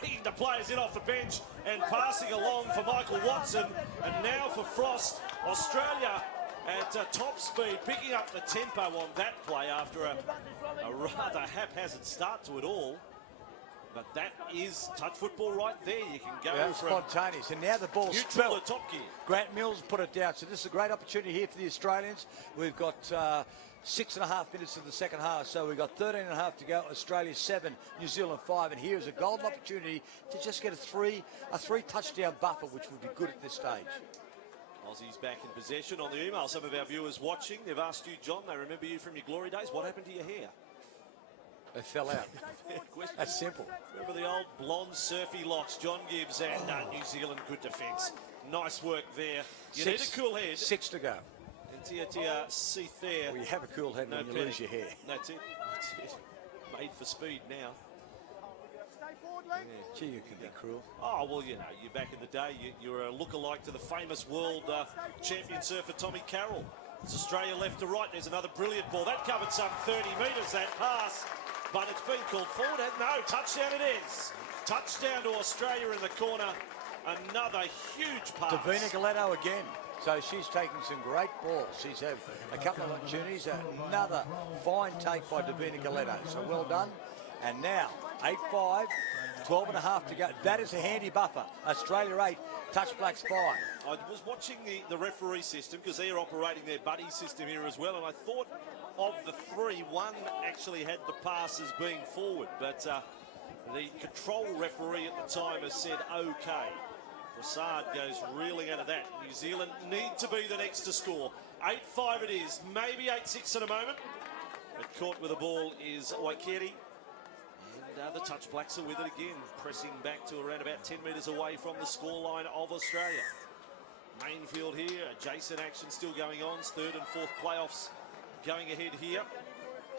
Bringing the players in off the bench and passing along for Michael Watson. And now for Frost. Australia at top speed, picking up the tempo on that play after a rather haphazard start to it all. But that is touch football right there. You can go from spontaneous. And now the ball's neutral to top gear. Grant Mills put it down. So this is a great opportunity here for the Australians. We've got 6.5 minutes of the second half, so we've got 13.5 to go. Australia 7, New Zealand 5, and here's a golden opportunity to just get a three touchdown buffer, which would be good at this stage. Aussies back in possession. On the email, some of our viewers watching, they've asked you, John, they remember you from your glory days. What happened to your hair? They fell out. That's simple. Remember the old blonde surfy locks, John Gibbs, and New Zealand, good defence. Nice work there. You need a cool head. 6 to go. And Tia Seath there. Well, you have a cool head when you panic. lose your hair. That's it. Made for speed now. Gee, you can be cruel. Oh, well, you know, you back in the day, you're a lookalike to the famous world champion surfer Tommy Carroll. It's Australia left to right. There's another brilliant ball. That covered some 30 metres, that pass. But it's been called forward. No, touchdown it is. Touchdown to Australia in the corner. Another huge pass. Davina Galetto again. So she's taking some great balls. She's had a couple of opportunities. Another fine take by Davina Galetto. So well done. And now, 8-5, 12 and a half to go. That is a handy buffer. Australia 8, Touch Blacks 5. I was watching the referee system because they're operating their buddy system here as well, and I thought of the three, one actually had the passes being forward, but the control referee at the time has said okay. Prasad goes reeling out of that. New Zealand need to be the next to score. 8-5 it is, maybe 8-6 in a moment. But caught with the ball is Waikeri. And the Touch Blacks are with it again, pressing back to around about 10 metres away from the scoreline of Australia. Mainfield here, adjacent action still going on. Third and fourth playoffs going ahead here.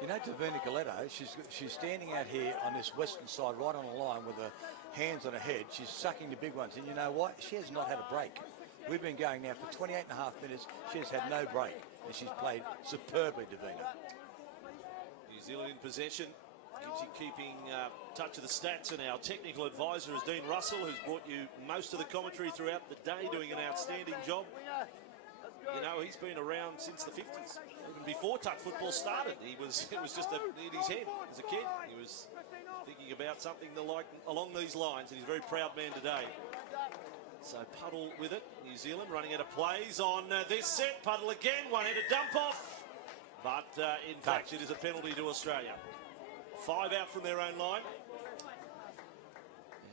You know, Davina Galetto, she's standing out here on this western side, right on the line with her hands on her head. She's sucking the big ones. And you know what? She has not had a break. We've been going now for 28 and a half minutes. She has had no break. And she's played superbly, Davina. New Zealand in possession. Gives you keeping touch of the stats, and our technical advisor is Dean Russell, who's brought you most of the commentary throughout the day, doing an outstanding job. You know, he's been around since the 50s, even before touch football started. It was just in his head as a kid. He was thinking about something along these lines, and he's a very proud man today. So Puddle with it. New Zealand running out of plays on this set. Puddle again, one-headed dump off, but in fact it is a penalty to Australia. 5 out from their own line.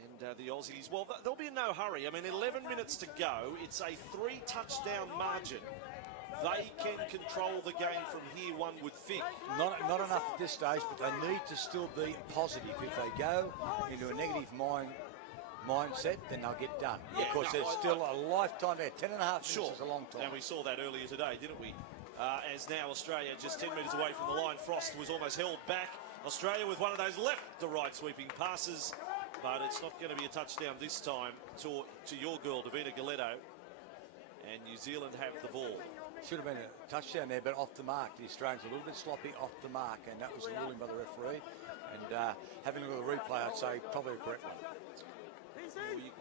And the Aussies, well, there'll be no hurry. I mean, 11 minutes to go. It's a 3-touchdown margin. They can control the game from here, one would think. Not enough at this stage, but they need to still be positive. If they go into a negative mindset, then they'll get done. Yeah, because there's still a lifetime there. 10 and a half minutes is a long time. And we saw that earlier today, didn't we? As now Australia just 10 metres away from the line. Frost was almost held back. Australia with one of those left to right sweeping passes, but it's not going to be a touchdown this time to your girl, Davina Galetto. And New Zealand have the ball. Should have been a touchdown there, but off the mark. The Australians a little bit sloppy off the mark, and that was the ruling by the referee. And having a look at the replay, I'd say probably a correct one. Well, you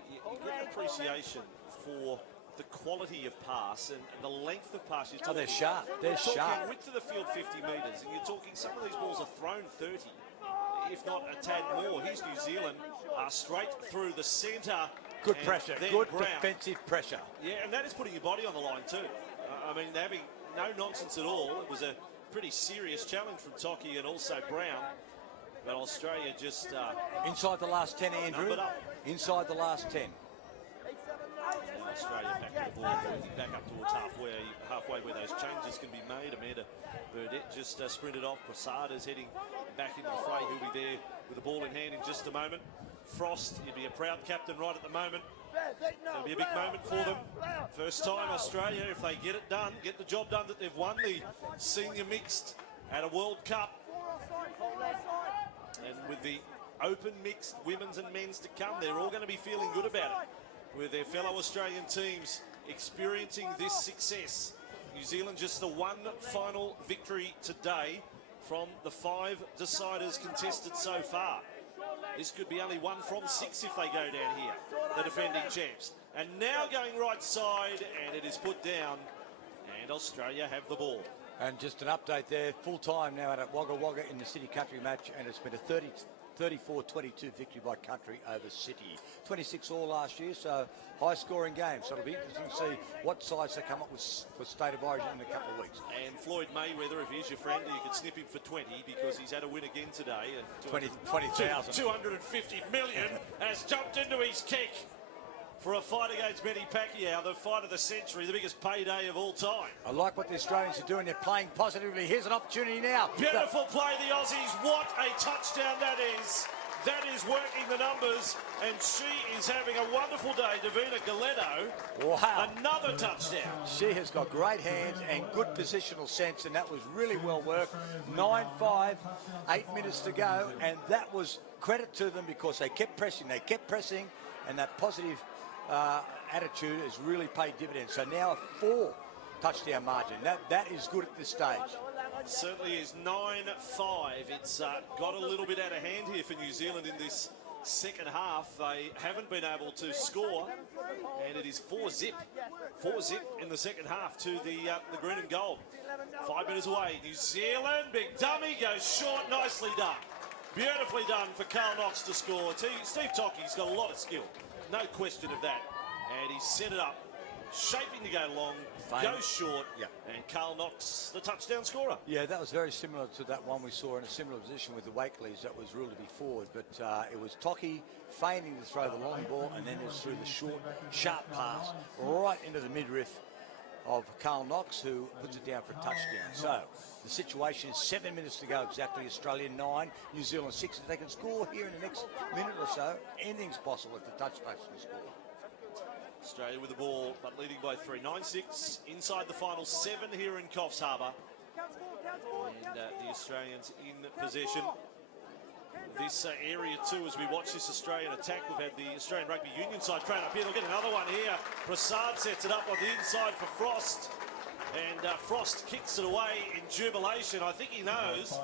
get an appreciation for the quality of pass and the length of pass. Oh, they're sharp. They're sharp. Width of the field 50 metres, and you're talking some of these balls are thrown 30, if not a tad more. Here's New Zealand straight through the centre. Good pressure. Good defensive pressure. Yeah, and that is putting your body on the line too. I mean, they're having no nonsense at all. It was a pretty serious challenge from Toki and also Brown. But Australia just... inside the last 10, Andrew. Inside the last 10. Australia back to the ball, moving back up towards halfway where those changes can be made. Amanda Burdett just sprinted off. Prasad is heading back into the fray. He'll be there with the ball in hand in just a moment. Frost, he'd be a proud captain right at the moment. It'll be a big moment for them. First time Australia, if they get it done, get the job done, that they've won the senior mixed at a World Cup. And with the open mixed women's and men's to come, they're all going to be feeling good about it, with their fellow Australian teams experiencing this success. New Zealand just the one final victory today from the 5 deciders contested so far. This could be only 1 from 6 if they go down here, the defending champs. And now going right side, and it is put down, and Australia have the ball. And just an update there, full time now at Wagga Wagga in the City Country match, and it's been a 34-22 victory by Country over City. 26 all last year, so high scoring game. So it'll be interesting to see what sides they come up with for State of Origin in a couple of weeks. And Floyd Mayweather, if he's your friend, you can snip him for 20 because he's had a win again today. And 20,000. 250 million has jumped into his kick. for a fight against Manny Pacquiao, the fight of the century, the biggest payday of all time. I like what the Australians are doing. They're playing positively. Here's an opportunity now. Beautiful play, the Aussies. What a touchdown that is. That is working the numbers, and she is having a wonderful day. Davina Galetto, wow. Another touchdown. She has got great hands and good positional sense, and that was really well worked. 9-5, 8 minutes to go, and that was credit to them because they kept pressing, and that positive attitude has really paid dividends. So now a 4 touchdown margin. That is good at this stage. Certainly is 9-5. It's got a little bit out of hand here for New Zealand in this second half. They haven't been able to score, and it is 4-zip. 4-zip in the second half to the green and gold. 5 minutes away. New Zealand, big dummy, goes short. Nicely done. Beautifully done for Carl Knox to score. Steve Tockey's got a lot of skill. No question of that. And he set it up, shaping to go long, goes short, and Carl Knox, the touchdown scorer. Yeah, that was very similar to that one we saw in a similar position with the Wakeleys that was ruled to be forward, but it was Tockey feigning to throw the long ball, and then it was through the short, sharp pass right into the midriff of Carl Knox, who puts it down for a touchdown. So the situation is 7 minutes to go exactly. Australia 9, New Zealand 6. If they can score here in the next minute or so, anything's possible if the touchbacks can score. Australia with the ball, but leading by 3. 9-6 inside the final 7 here in Coffs Harbour. And the Australians in possession. This area too, as we watch this Australian attack, we've had the Australian Rugby Union side train up here. They'll get another one here. Prasad sets it up on the inside for Frost. And Frost kicks it away in jubilation. I think he knows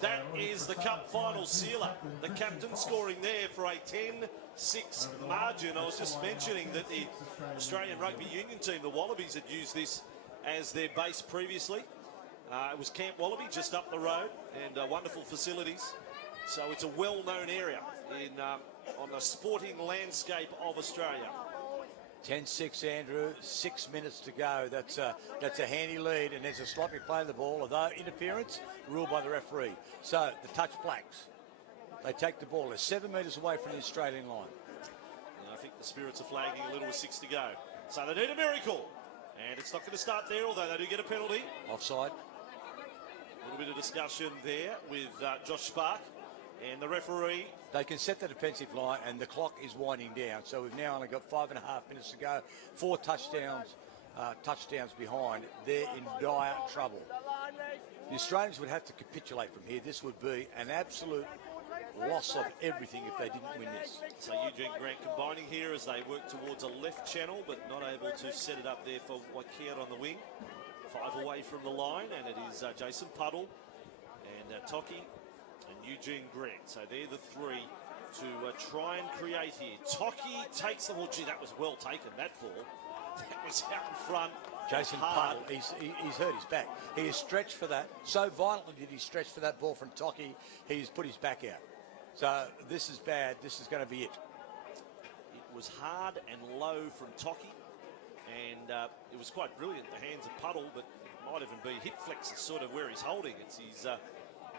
that is the cup final sealer. The captain scoring there for a 10-6 margin. I was just mentioning that the Australian Rugby Union team, the Wallabies, had used this as their base previously. It was Camp Wallaby just up the road, and wonderful facilities. So it's a well-known area on the sporting landscape of Australia. 10-6, Andrew. 6 minutes to go. That's a handy lead, and there's a sloppy play of the ball, although interference ruled by the referee. So the touch blacks. They take the ball. They're 7 metres away from the Australian line. And I think the Spirits are flagging a little with 6 to go. So they need a miracle. And it's not going to start there, although they do get a penalty. Offside. A little bit of discussion there with Josh Spark and the referee. They can set the defensive line, and the clock is winding down. So we've now only got 5.5 minutes to go. 4 touchdowns behind. They're in dire trouble. The Australians would have to capitulate from here. This would be an absolute loss of everything if they didn't win this. So Eugene Grant combining here as they work towards a left channel, but not able to set it up there for Waikear on the wing. 5 away from the line, and it is Jason Puddle and Tockey and Eugene Grant. So they're the 3 to try and create here. Tockey takes the ball. Gee, that was well taken, that ball. That was out in front. Jason Puddle, he's hurt his back. He is stretched for that. So violently did he stretch for that ball from Tockey, he's put his back out. So this is bad. This is going to be it. It was hard and low from Tockey, and it was quite brilliant, the hands of Puddle, but it might even be hip flex is sort of where he's holding. It's his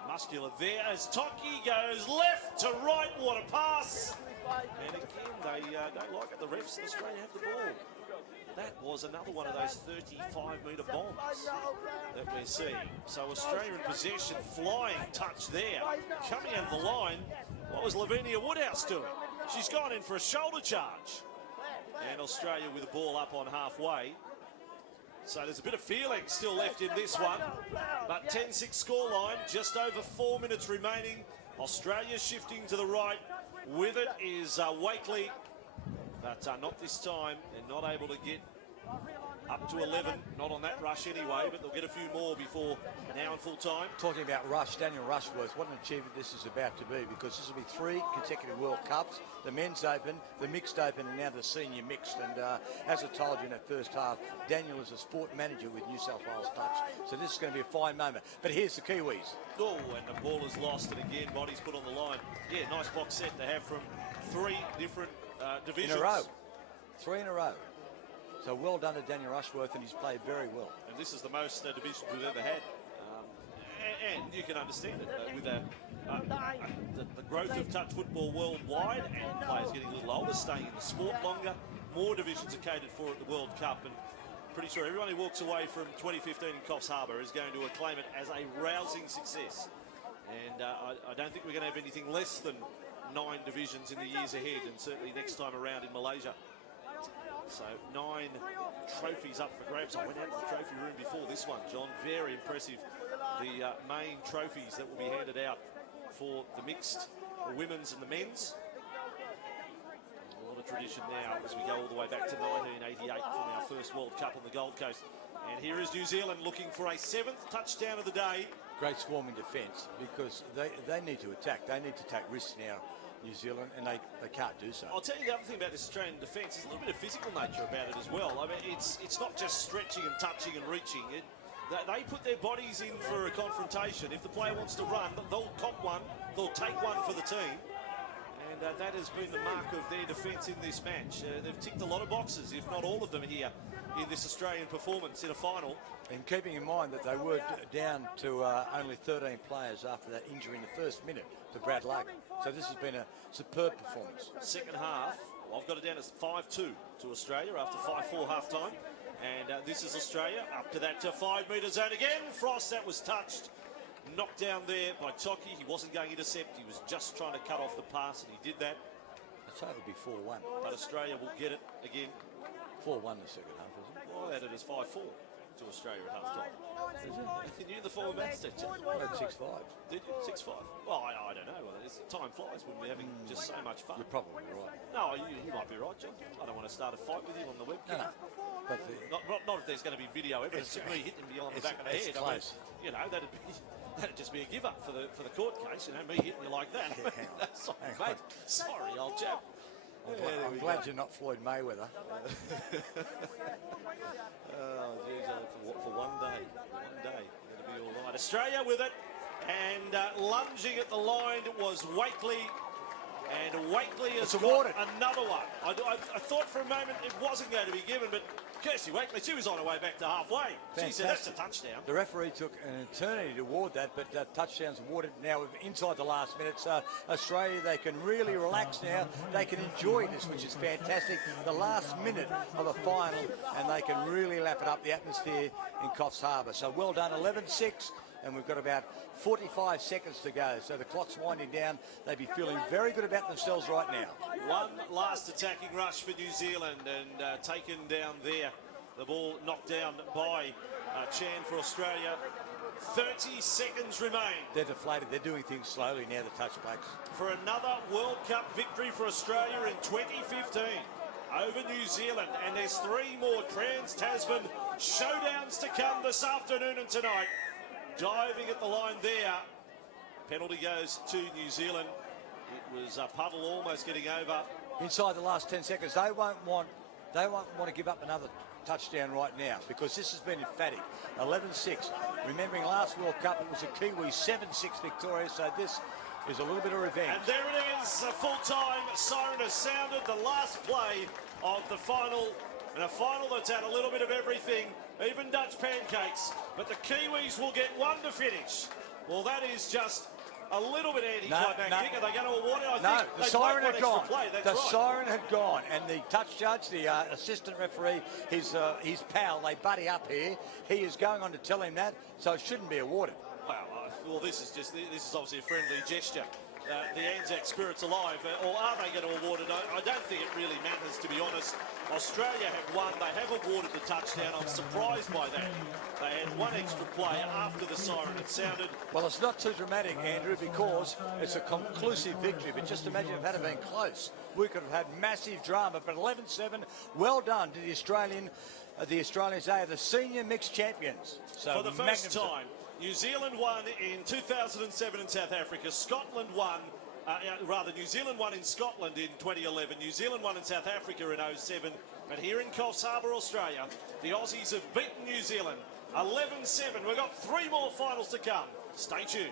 muscular there as Tockey goes left to right. What a pass. And again, they don't like it. The refs in Australia have the ball. That was another one of those 35-metre bombs that we're seeing. So Australia in possession, flying touch there. Coming out of the line, what was Lavinia Woodhouse doing? She's gone in for a shoulder charge. And Australia with the ball up on halfway. So there's a bit of feeling still left in this one. But 10-6 scoreline, just over 4 minutes remaining. Australia shifting to the right. With it is Wakeley. But not this time. They're not able to get up to 11. Not on that rush anyway, but they'll get a few more before now in full time. Talking about rush, Daniel Rushworth, what an achievement this is about to be, because this will be 3 consecutive World Cups, the men's open, the mixed open, and now the senior mixed. And as I told you in that first half, Daniel is a sport manager with New South Wales Touch. So this is going to be a fine moment. But here's the Kiwis. Oh, and the ball is lost, and again, body's put on the line. Yeah, nice box set to have from 3 different divisions. In a row. 3 in a row. So well done to Daniel Rushworth, and he's played very well. And this is the most divisions we've ever had. And you can understand it with the growth of touch football worldwide, and players getting a little older, staying in the sport longer. more divisions are catered for at the World Cup, and pretty sure everyone who walks away from 2015 in Coffs Harbour is going to acclaim it as a rousing success. And I don't think we're going to have anything less than 9 divisions in the years ahead, and certainly next time around in Malaysia. So 9 trophies up for grabs. I went out to the trophy room before this one, John. Very impressive. The main trophies that will be handed out for the mixed, the women's and the men's. A lot of tradition now as we go all the way back to 1988 from our first World Cup on the Gold Coast. And here is New Zealand looking for a 7th touchdown of the day. Great swarming defence, because they need to attack. They need to take risks now, New Zealand, and they can't do so. I'll tell you the other thing about this Australian defence. There's a little bit of physical nature about it as well. I mean, it's not just stretching and touching and reaching. They put their bodies in for a confrontation. If the player wants to run, they'll cop one, they'll take one for the team. And that has been the mark of their defence in this match. They've ticked a lot of boxes, if not all of them here, in this Australian performance in a final. And keeping in mind that they were down to only 13 players after that injury in the first minute to Brad Luck. So this has been a superb performance. Second half, I've got it down as 5-2 to Australia after 5-4 half-time. And this is Australia up to that 5 metre zone again. Frost, that was touched. Knocked down there by Toki. He wasn't going to intercept. He was just trying to cut off the pass, and he did that. I'd say it would be 4-1. But Australia will get it again. 4-1 the second half, wasn't it? Well, I had it as 5-4 to Australia at half-time. You knew the former maths teacher. I had 6-5. Did you? 6-5? Well, I don't know. Time flies when we're having just so much fun. You're probably right. No, you might be right, John. I don't want to start a fight with you on the webcam. No. But Not if there's going to be video evidence of me hitting me on the back of the head. Close. I mean, that'd just be a give up for the court case. Me hitting you like that. Sorry, mate. Sorry, old chap. I'm glad you're not Floyd Mayweather. Oh, geez, for one day. One day. It'll be all right. Australia with it. And lunging at the line was Wakely. And Wakely has got another one. I thought for a moment it wasn't going to be given, but Kirsty Wakely, she was on her way back to halfway. She said that's a touchdown. The referee took an eternity to award that, but touchdown's awarded now inside the last minute. So Australia, they can really relax now. They can enjoy this, which is fantastic. The last minute of a final, and they can really lap it up, the atmosphere in Coffs Harbour. So well done, 11-6. And we've got about 45 seconds to go. So the clock's winding down. They'd be feeling very good about themselves right now. One last attacking rush for New Zealand, and taken down there. The ball knocked down by Chan for Australia. 30 seconds remain. They're deflated. They're doing things slowly now, the touchbacks. For another World Cup victory for Australia in 2015 over New Zealand. And there's 3 more Trans-Tasman showdowns to come this afternoon and tonight. Diving at the line there. Penalty goes to New Zealand. It was Pavel almost getting over. Inside the last 10 seconds, they won't want to give up another touchdown right now, because this has been emphatic. 11-6. Remembering last World Cup, it was a Kiwi 7-6 Victoria, so this is a little bit of revenge. And there it is, a full-time siren has sounded, the last play of the final. And a final that's had a little bit of everything, even Dutch pancakes. But the Kiwis will get 1 to finish. Well, that is just a little bit anticlimactic. Are they going to award it? No, the siren had gone. The siren had gone. And the touch judge, the assistant referee, his pal, they buddy up here. He is going on to tell him that, so it shouldn't be awarded. Well, this is obviously a friendly gesture. The Anzac spirit's alive, or are they going to award it? I don't think it really matters, to be honest. Australia have won. They have awarded the touchdown. I'm surprised by that. They had 1 extra play after the siren had sounded. Well, it's not too dramatic, Andrew, because it's a conclusive victory. But just imagine if it had been close. We could have had massive drama. But 11-7, well done to the Australians. They are the senior mixed champions. So for the first time, New Zealand won in 2007 in South Africa. Scotland won, New Zealand won in Scotland in 2011. New Zealand won in South Africa in 2007. But here in Coffs Harbour, Australia, the Aussies have beaten New Zealand 11-7. We've got 3 more finals to come. Stay tuned.